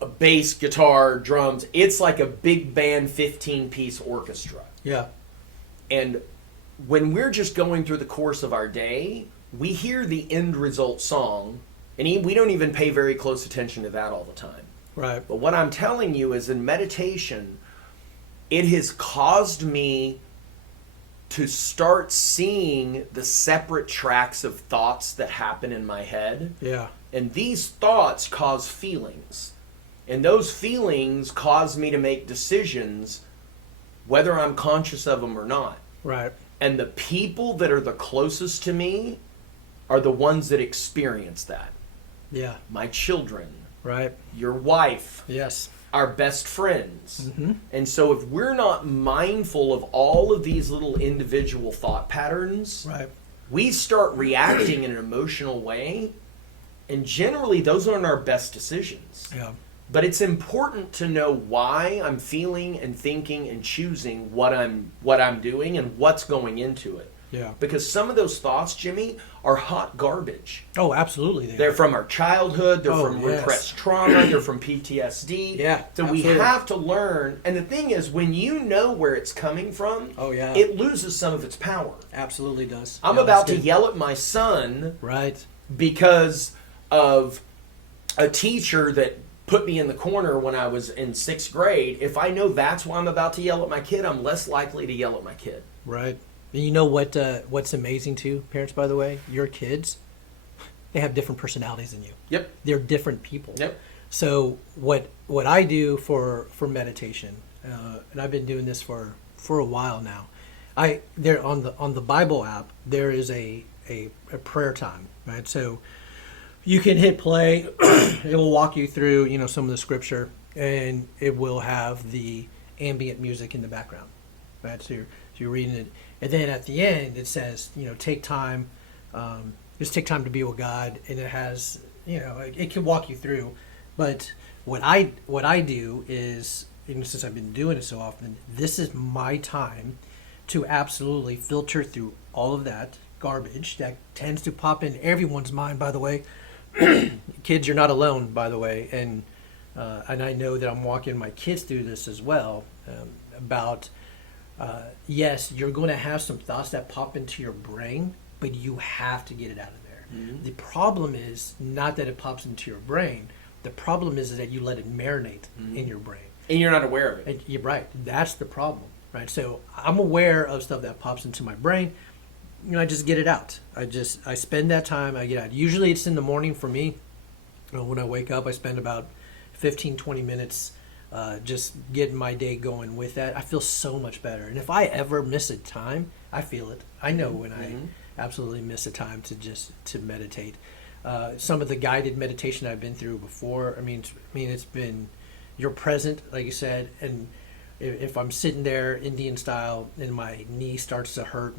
a bass, guitar, drums. It's like a big band 15-piece orchestra. Yeah. And when we're just going through the course of our day, we hear the end result song, and we don't even pay very close attention to that all the time. Right. But what I'm telling you is in meditation, it has caused me to start seeing the separate tracks of thoughts that happen in my head. Yeah. And these thoughts cause feelings. And those feelings cause me to make decisions whether I'm conscious of them or not. Right. And the people that are the closest to me are the ones that experience that. Yeah. My children, Right. your wife, Yes. our best friends. Mm-hmm. And so if we're not mindful of all of these little individual thought patterns, Right. we start reacting in an emotional way, and generally those aren't our best decisions. Yeah. But it's important to know why I'm feeling and thinking and choosing what I'm doing and what's going into it. Yeah. Because some of those thoughts, Jimmy, are hot garbage. Oh, absolutely. They're from our childhood, they're from yes. repressed trauma, they're from PTSD. Yeah, So absolutely. we have to learn, and the thing is, when you know where it's coming from, Oh, yeah. it loses some of its power. Absolutely does. I'm No, about that's to good. yell at my son Right. because of a teacher that put me in the corner when I was in 6th grade. If I know that's why I'm about to yell at my kid, I'm less likely to yell at my kid. Right. And you know what's amazing too, parents, by the way? Your kids, they have different personalities than you. Yep. They're different people. Yep. So what I do for meditation, and I've been doing this for a while now. There on the Bible app there is a prayer time, right? So you can hit play. It will walk you through some of the scripture, and it will have the ambient music in the background, right? So you're reading it, and then at the end it says take time, just take time to be with God, and it has it can walk you through. But what I do is, since I've been doing it so often, this is my time to absolutely filter through all of that garbage that tends to pop in everyone's mind, by the way. Kids, you're not alone, by the way, and I know that I'm walking my kids through this as well, about yes, you're going to have some thoughts that pop into your brain, but you have to get it out of there. Mm-hmm. The problem is not that it pops into your brain. The problem is that you let it marinate in your brain. And you're not aware of it. And you're right. That's the problem, right? So I'm aware of stuff that pops into my brain. I just get it out. I spend that time, I get out. Usually it's in the morning for me. When I wake up, I spend about 15, 20 minutes just getting my day going with that. I feel so much better. And if I ever miss a time, I feel it. I know when I absolutely miss a time to meditate. Some of the guided meditation I've been through before, it's been, you're present, like you said, and if I'm sitting there Indian style and my knee starts to hurt,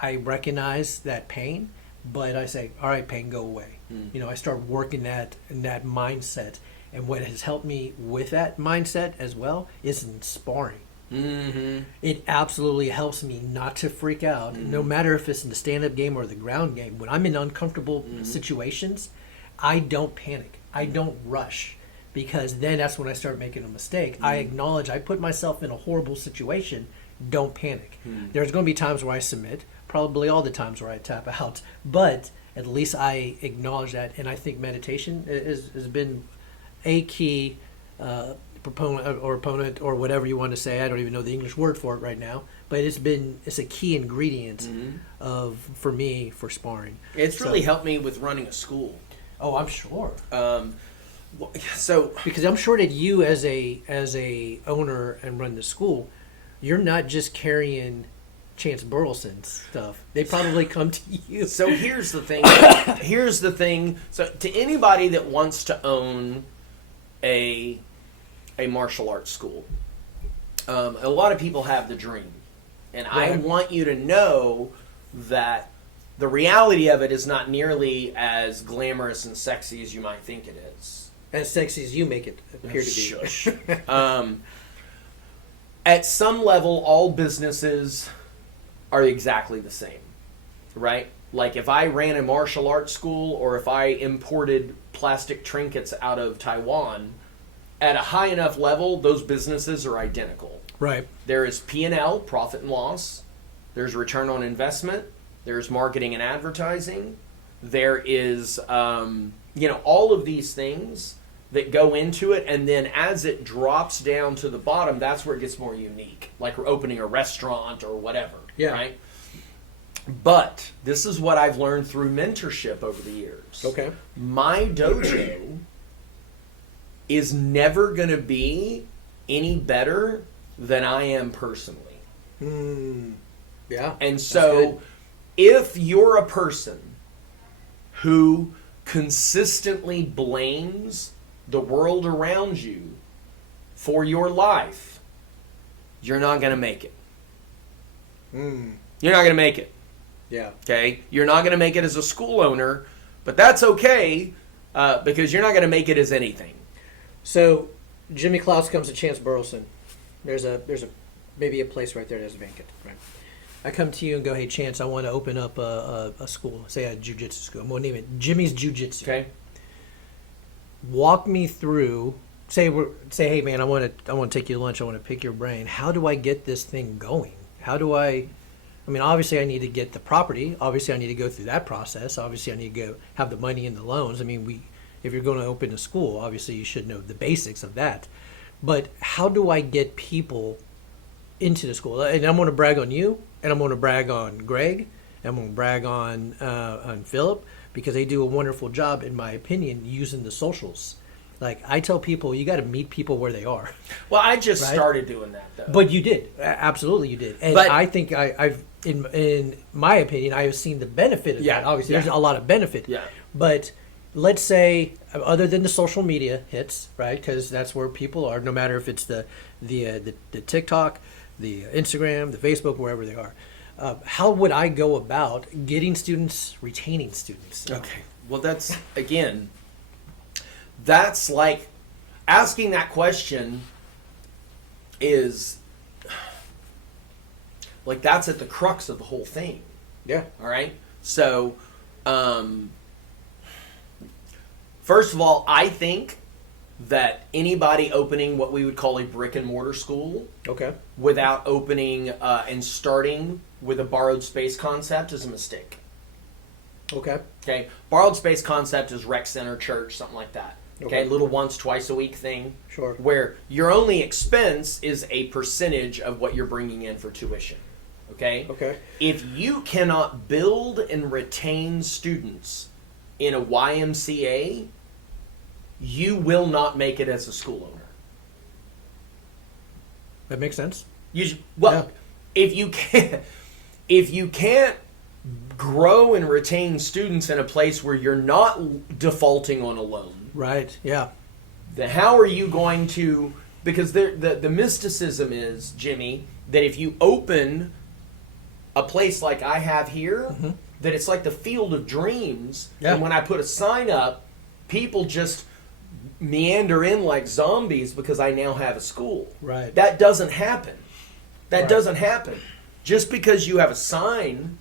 I recognize that pain, but I say, all right, pain, go away. I start working that mindset. And what has helped me with that mindset as well is in sparring. Mm-hmm. It absolutely helps me not to freak out, no matter if it's in the stand-up game or the ground game. When I'm in uncomfortable situations, I don't panic. I don't rush, because then that's when I start making a mistake. I acknowledge I put myself in a horrible situation. Don't panic. There's going to be times where I submit, probably all the times where I tap out, but at least I acknowledge that. And I think meditation has been a key proponent or whatever you want to say. I don't even know the English word for it right now, but it's a key ingredient for me for sparring. It's really helped me with running a school. Oh, I'm sure. So Because I'm sure that you as a owner and run the school, you're not just carrying Chance Burleson's stuff. They probably come to you. So here's the thing. So to anybody that wants to own a martial arts school, A lot of people have the dream. And I Right. want you to know that the reality of it is not nearly as glamorous and sexy as you might think it is. As sexy as you make it appear to be. Shush. At some level, all businesses are exactly the same, right? Like if I ran a martial arts school or if I imported plastic trinkets out of Taiwan, at a high enough level, those businesses are identical. Right. There is P&L, profit and loss. There's return on investment. There's marketing and advertising. There is, all of these things that go into it. And then as it drops down to the bottom, that's where it gets more unique. Like we're opening a restaurant or whatever. Yeah. Right? But this is what I've learned through mentorship over the years. Okay. My dojo is never going to be any better than I am personally. Yeah. And that's so good. if you're a person who consistently blames the world around you for your life, you're not going to make it. You're not going to make it. Yeah. Okay? You're not going to make it as a school owner, but that's okay because you're not going to make it as anything. So Jimmy Klaus comes to Chance Burleson. There's a maybe a place right there that's vacant. Right. I come to you and go, hey Chance, I want to open up a school, say a jiu-jitsu school. I'm gonna name it Jimmy's Jiu-Jitsu. Okay? Walk me through. Say hey man, I want to take you to lunch. I want to pick your brain. How do I get this thing going? How do I mean, obviously I need to get the property. Obviously I need to go through that process. Obviously I need to go have the money and the loans. I mean, if you're going to open a school, obviously you should know the basics of that. But how do I get people into the school? And I'm going to brag on you, and I'm going to brag on Greg, and I'm going to brag on Philip, because they do a wonderful job, in my opinion, using the socials. Like I tell people, you got to meet people where they are. Well, I just Right? started doing that, though. But you did, absolutely, you did. And But- I think I've, in my opinion, I have seen the benefit of that. Obviously, there's a lot of benefit. Yeah. But let's say, other than the social media hits, right? Because that's where people are. No matter if it's the TikTok, the Instagram, the Facebook, wherever they are. How would I go about getting students, retaining students? Okay. Well, that's like asking that question is like that's at the crux of the whole thing. Yeah. All right. So, first of all, I think that anybody opening what we would call a brick and mortar school Okay. without opening and starting with a borrowed space concept is a mistake. Okay. Okay, borrowed space concept is rec center, church, something like that. Okay, Okay. little once, twice a week thing. Sure. Where your only expense is a percentage of what you're bringing in for tuition. Okay. Okay. If you cannot build and retain students in a YMCA, you will not make it as a school owner. That makes sense. If you can't grow and retain students in a place where you're not defaulting on a loan, Right. Yeah. then how are you going to? Because the mysticism is, Jimmy, that if you open a place like I have here, that it's like the field of dreams, Yeah. and when I put a sign up, people just meander in like zombies because I now have a school. Right. That doesn't happen. That Right. doesn't happen. Just because you have a sign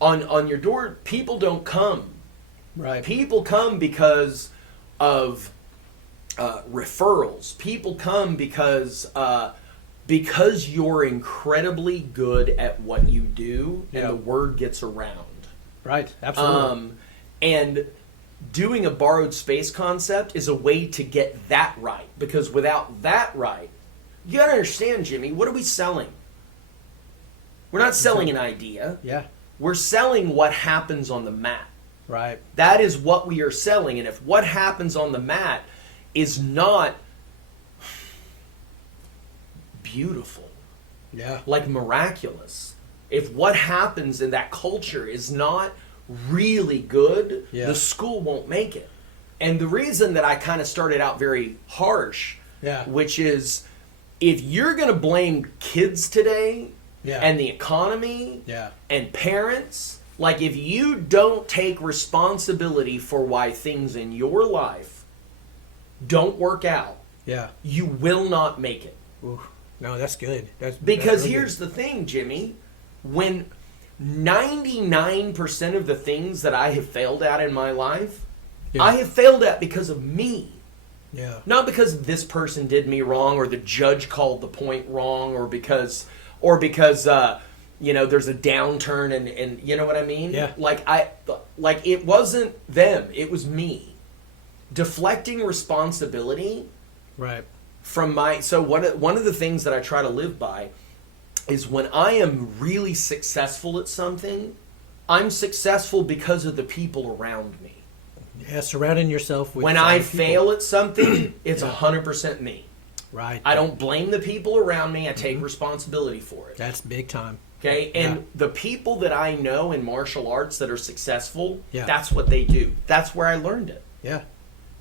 on your door, people don't come. Right. People come because of referrals. People come because you're incredibly good at what you do, and Yeah. the word gets around. Right. Absolutely. And doing a borrowed space concept is a way to get that right. Because without that right, you got to understand, Jimmy, what are we selling? We're not selling an idea. Yeah. We're selling what happens on the mat. Right. That is what we are selling. And if what happens on the mat is not beautiful, Yeah. like miraculous, if what happens in that culture is not really good, Yeah. the school won't make it. And the reason that I kind of started out very harsh, Yeah. which is if you're going to blame kids today Yeah. and the economy Yeah. and parents, like if you don't take responsibility for why things in your life don't work out, Yeah. you will not make it. Ooh. No, that's good. Because that's really here's the thing, Jimmy. When 99% of the things that I have failed at in my life, Yeah. I have failed at because of me. good. Yeah. Not because this person did me wrong or the judge called the point wrong or because there's a downturn and you know what I mean? Yeah. Like it wasn't them, it was me. Deflecting responsibility Right. from one of the things that I try to live by is when I am really successful at something, I'm successful because of the people around me. Yeah. Surrounding yourself with. When I people. fail at something, it's 100% me. Right. I don't blame the people around me. I take responsibility for it. That's big time. Okay? And Yeah. the people that I know in martial arts that are successful, Yeah. that's what they do. That's where I learned it. Yeah.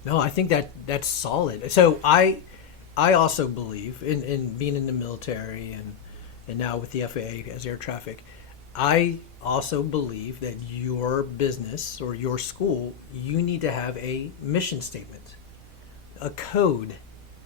No, I think that's solid. So I also believe in being in the military and now with the FAA as air traffic. I also believe that your business or your school, you need to have a mission statement, a code.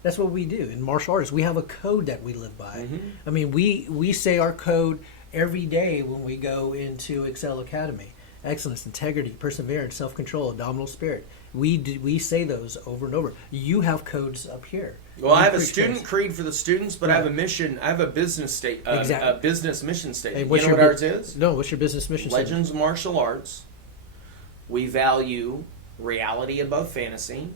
That's what we do in martial arts. We have a code that we live by. I mean, we say our code every day when we go into Excel Academy. Excellence, integrity, perseverance, self-control, indomitable spirit. We say those over and over. You have codes up here. Well, I have a Create student codes. creed for the students, but I have a mission. I have a business Exactly. a business mission statement. Hey, what's you know your what ours is? No, what's your business mission statement? Legends of Martial Arts. We value reality above fantasy.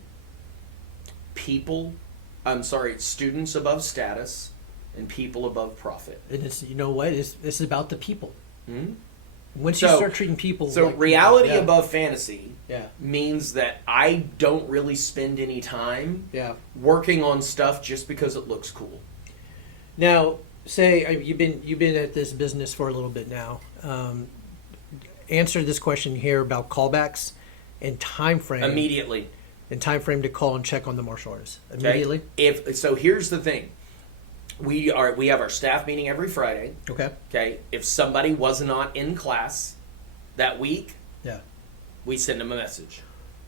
Students above status, and people above profit. And it's, you know what? It's about the people. Hmm? Once you So- start treating people So like reality yeah, above fantasy yeah, means that I don't really spend any time yeah. working on stuff just because it looks cool. Now, say you've been at this business for a little bit now. Answer this question here about callbacks and time frame. Immediately. And time frame to call and check on the martial artists Okay? immediately. Here's the thing. We have our staff meeting every Friday. Okay. Okay. If somebody was not in class that week, Yeah. we send them a message.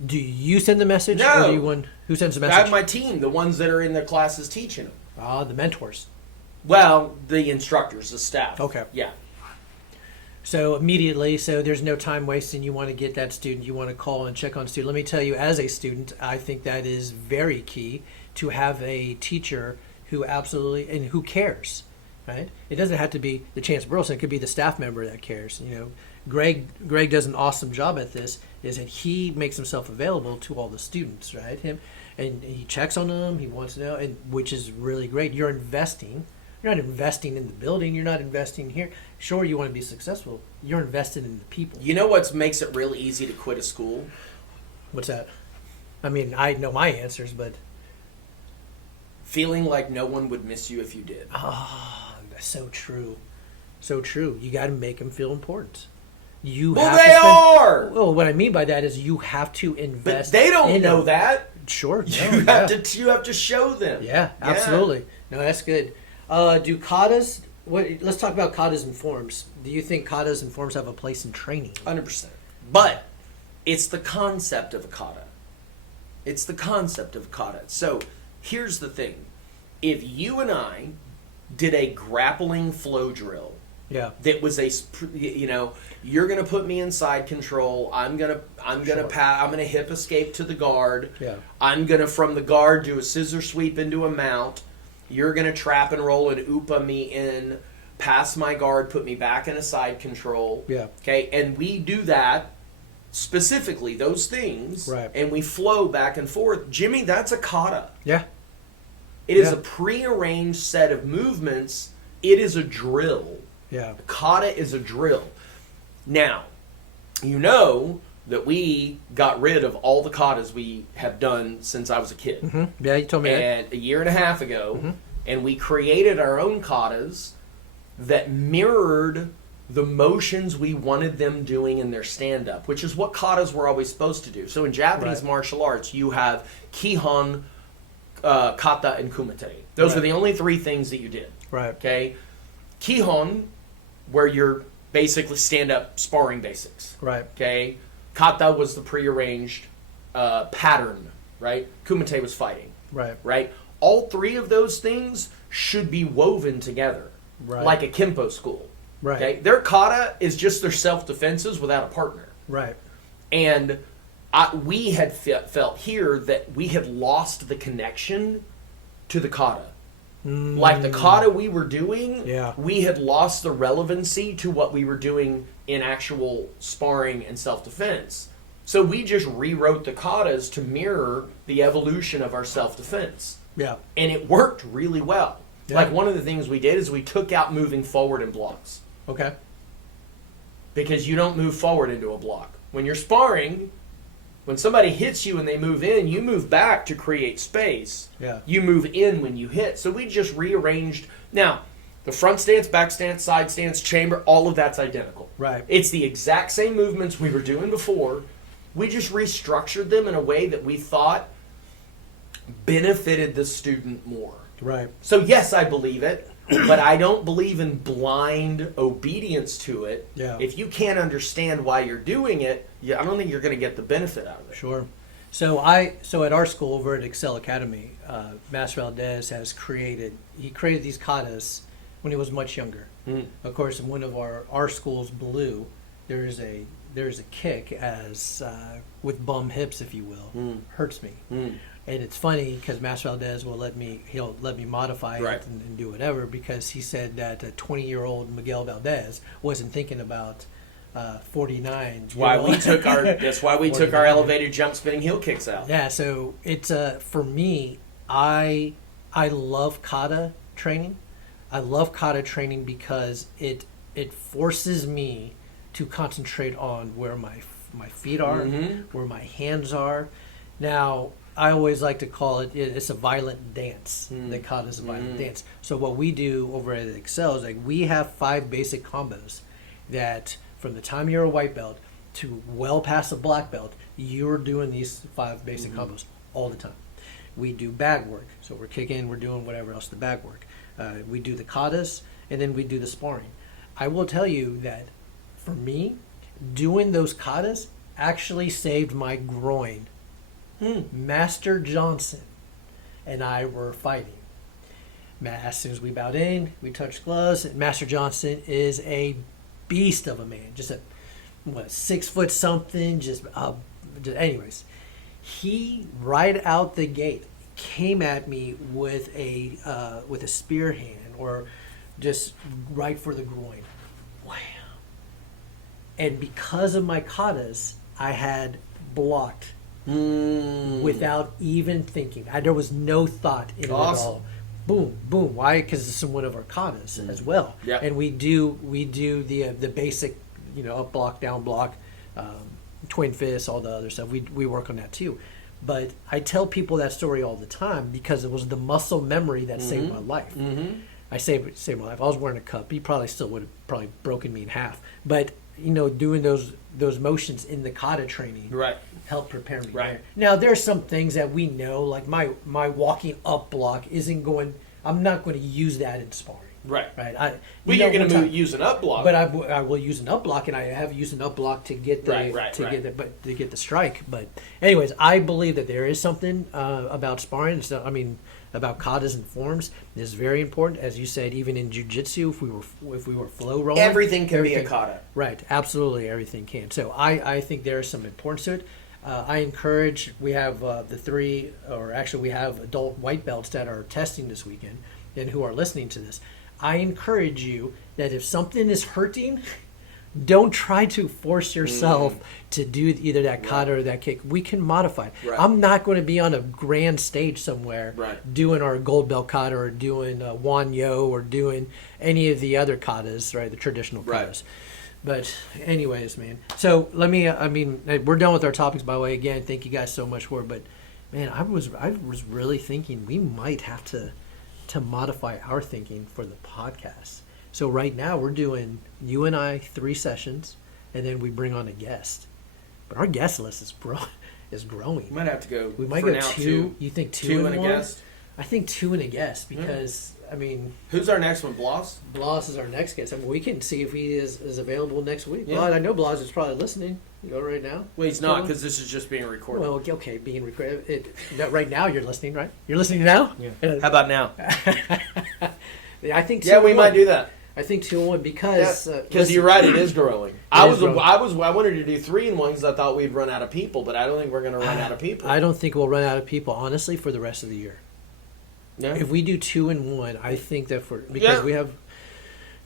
Do you send the message? No. Or do you who sends the I have message? my team, the ones that are in their classes teaching them. The mentors. Well, the instructors, the staff. Okay. Yeah. So immediately, so there's no time wasting. You want to get that student. You want to call and check on student. Let me tell you, as a student, I think that is very key to have a teacher who absolutely and who cares, right? It doesn't have to be the Chance Burleson. It could be the staff member that cares. You know, Greg does an awesome job at this. Is that he makes himself available to all the students, right? And he checks on them. He wants to know, and which is really great. You're investing. You're not investing in the building. You're not investing here. Sure, you want to be successful. You're invested in the people. You know what makes it really easy to quit a school? What's that? I mean, I know my answers, but Feeling like no one would miss you if you did. that's so true. So true. You got to make them feel important. You Well, have they to spend, are! Well, what I mean by that is you have to But invest. they don't in know them. that. Sure. You No, have to show them. Yeah, absolutely. No, that's good. Do katas? Let's talk about katas and forms. Do you think katas and forms have a place in training? 100%. But it's the concept of a kata. It's the concept of kata. So here's the thing. If you and I did a grappling flow drill Yeah. that was you're going to put me in side control. I'm going to hip escape to the guard. Yeah. I'm going to from the guard do a scissor sweep into a mount. You're going to trap and roll and oopa me in, pass my guard, put me back in a side control. Yeah. Okay, and we do that specifically, those things, Right. and we flow back and forth. Jimmy, that's a kata. Yeah. It is Yeah. a prearranged set of movements. It is a drill. Yeah. Kata is a drill. Now, you know that we got rid of all the katas we have done since I was a kid. Hmm. Yeah, you told me that. And a year and a half ago, Mm-hmm. and we created our own katas that mirrored the motions we wanted them doing in their stand-up, which is what katas were always supposed to do. So in Japanese Right. martial arts, you have Kihon kata, and kumite. Those Right. were the only three things that you did. Right. Okay, kihon, where you're basically stand-up sparring basics. Right. Okay, kata was the prearranged pattern, right? Kumite was fighting, Right. right? All three of those things should be woven together, Right. like a Kempo school. Right. Okay, their kata is just their self-defenses without a partner. Right. And we had felt here that we had lost the connection to the kata. Like the kata we were doing, Yeah. we had lost the relevancy to what we were doing in actual sparring and self-defense. So we just rewrote the katas to mirror the evolution of our self-defense. Yeah. And it worked really well. Yeah. Like one of the things we did is we took out moving forward in blocks. Okay. Because you don't move forward into a block. When you're sparring, when somebody hits you and they move in, you move back to create space. Yeah. You move in when you hit. So we just rearranged. Now, the front stance, back stance, side stance, chamber, all of that's identical. Right. It's the exact same movements we were doing before. We just restructured them in a way that we thought benefited the student more. Right. So yes, I believe it, but I don't believe in blind obedience to it. Yeah. If you can't understand why you're doing it, I don't think you're going to get the benefit out of it. Sure. So at our school over at Excel Academy, Master Valdez created these katas when he was much younger. Mm. Of course, in one of our school's blue, there's a kick as with bum hips, if you will, hurts me. Mm. And it's funny because Master Valdez he'll let me modify Right. it and do whatever, because he said that a 20-year-old Miguel Valdez wasn't thinking about 49. That's why we took our elevated jump spinning heel kicks out. Yeah, so it's for me, I love kata training. I love kata training because it forces me to concentrate on where my feet are, where my hands are. Now, I always like to call it's a violent dance. The kata is a violent dance. So what we do over at Excel is like we have 5 basic combos that from the time you're a white belt to well past a black belt, you're doing these 5 basic combos all the time. We do bag work. So we're kicking, we're doing whatever else, the bag work. We do the katas, and then we do the sparring. I will tell you that for me, doing those katas actually saved my groin. Master Johnson and I were fighting. As soon as we bowed in, we touched gloves. Master Johnson is a beast of a man. Just 6 foot something. Just anyways, he right out the gate came at me with a spear hand, or just right for the groin. Wow. And because of my katas, I had blocked without even thinking. There was no thought in it at all. Boom, boom. Why? Because it's one of our katas as well. Yeah. And we do the basic, up block, down block, twin fists, all the other stuff. We work on that too. But I tell people that story all the time because it was the muscle memory that saved my life. I saved my life. I was wearing a cup. He probably still would have probably broken me in half. But doing those motions in the kata training helped prepare me. Right. There. Now there's some things that we know, like my walking up block isn't going. I'm not going to use that in sparring. Right. Right. You're going to use an up block. But I will use an up block, and I have used an up block to get the to get the strike. But anyways, I believe that there is something about sparring. About katas and forms is very important, as you said. Even in jiu-jitsu, if we were flow rolling, everything can be a kata. Right, absolutely, everything can. So I think there is some importance to it. I encourage. We have we have adult white belts that are testing this weekend and who are listening to this. I encourage you that if something is hurting, don't try to force yourself to do either that kata or that kick. We can modify it. Right. I'm not going to be on a grand stage somewhere doing our gold belt kata or doing Wan Yo or doing any of the other katas, right? The traditional katas. Right. But anyways, man. So let me. We're done with our topics. By the way, again, thank you guys so much for it. But man, I was really thinking we might have to modify our thinking for the podcast. So right now we're doing you and I 3 sessions, and then we bring on a guest. But our guest list is growing. We might have to go. We might for go now, 2. You think 2 2 and and a 1? guest. I think 2 and a guest because I mean, Who's our next one, Bloss? Blas is our next guest. I mean, we can see if he is available next week. Yeah. Well, I know Blas is probably listening. Right now. Well, he's not because this is just being recorded. Well, okay, being recorded. Right now, you're listening, right? You're listening now. Yeah. How about now? I think. Yeah, we 2-1. might do that. I think 2-1 because Because you're right, it is growing. I growing. wanted to do 3-1 because I thought we'd run out of people, but I don't think we're going to run out of people. I don't think we'll run out of people, honestly, for the rest of the year. No? If we do 2-1, I think that because Yeah. we have.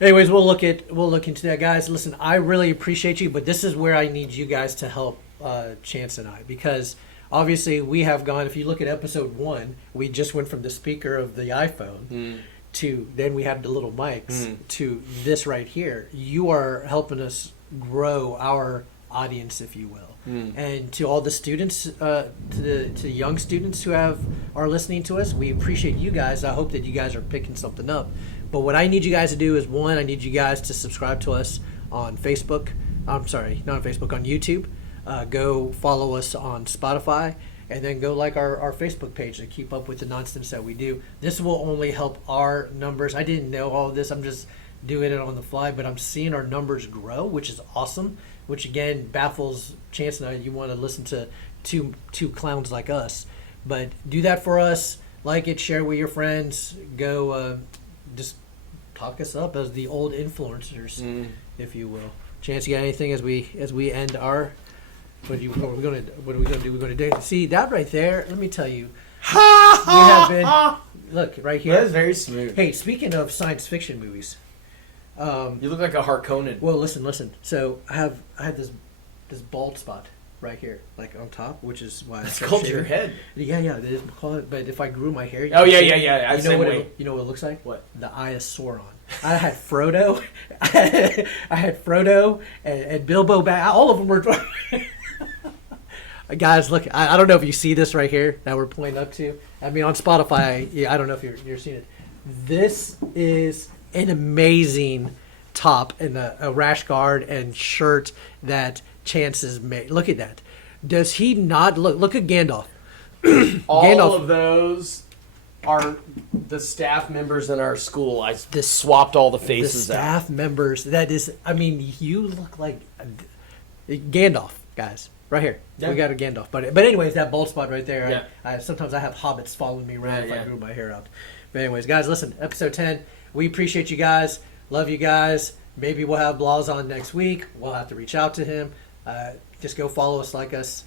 Anyways, we'll look into that, guys. Listen, I really appreciate you, but this is where I need you guys to help Chance and I, because obviously we have gone. If you look at episode 1, we just went from the speaker of the iPhone to then we have the little mics to this right here. You are helping us grow our audience, if you will. And to all the students, to young students who are listening to us, we appreciate you guys. I hope that you guys are picking something up. But what I need you guys to do is, one, I need you guys to subscribe to us on Facebook. I'm sorry, not on Facebook, on YouTube. Go follow us on Spotify, and then go like our Facebook page to keep up with the nonsense that we do. This will only help our numbers. I didn't know all of this. I'm just doing it on the fly, but I'm seeing our numbers grow, which is awesome. Which again baffles Chance and I. You want to listen to two clowns like us, but do that for us. Like it, share with your friends. Go, just talk us up as the old influencers, if you will. Chance, you got anything as we end our? What are we gonna do? We're gonna do. See that right there? Let me tell you, we have been. Look right here. That is very smooth. Hey, speaking of science fiction movies. You look like a Harkonnen. Well, listen. So I had this bald spot right here, like on top, which is why It's called your head. Yeah, it is called. But if I grew my hair, Oh, you yeah, see- yeah. You know Same what? way. You know what it looks like? What? The Eye of Sauron. I had Frodo. I had Frodo and Bilbo back. All of them were. Guys, look! I don't know if you see this right here that we're pointing up to. I mean, on Spotify, yeah, I don't know if you're seeing it. This is an amazing top and a rash guard and shirt that Chance has made. Look at that. Does he not look at Gandalf? All Gandalf. of those are the staff members in our school. I swapped all the The faces out. staff members. That is, I mean, you look like Gandalf, guys. Right here, Yeah. we got a Gandalf. But anyways, that bald spot right there. Yeah. Sometimes I have hobbits following me around if I Yeah. grew my hair out. But anyways, guys, listen. Episode 10. We appreciate you guys. Love you guys. Maybe we'll have Blas on next week. We'll have to reach out to him. Just go follow us, like us.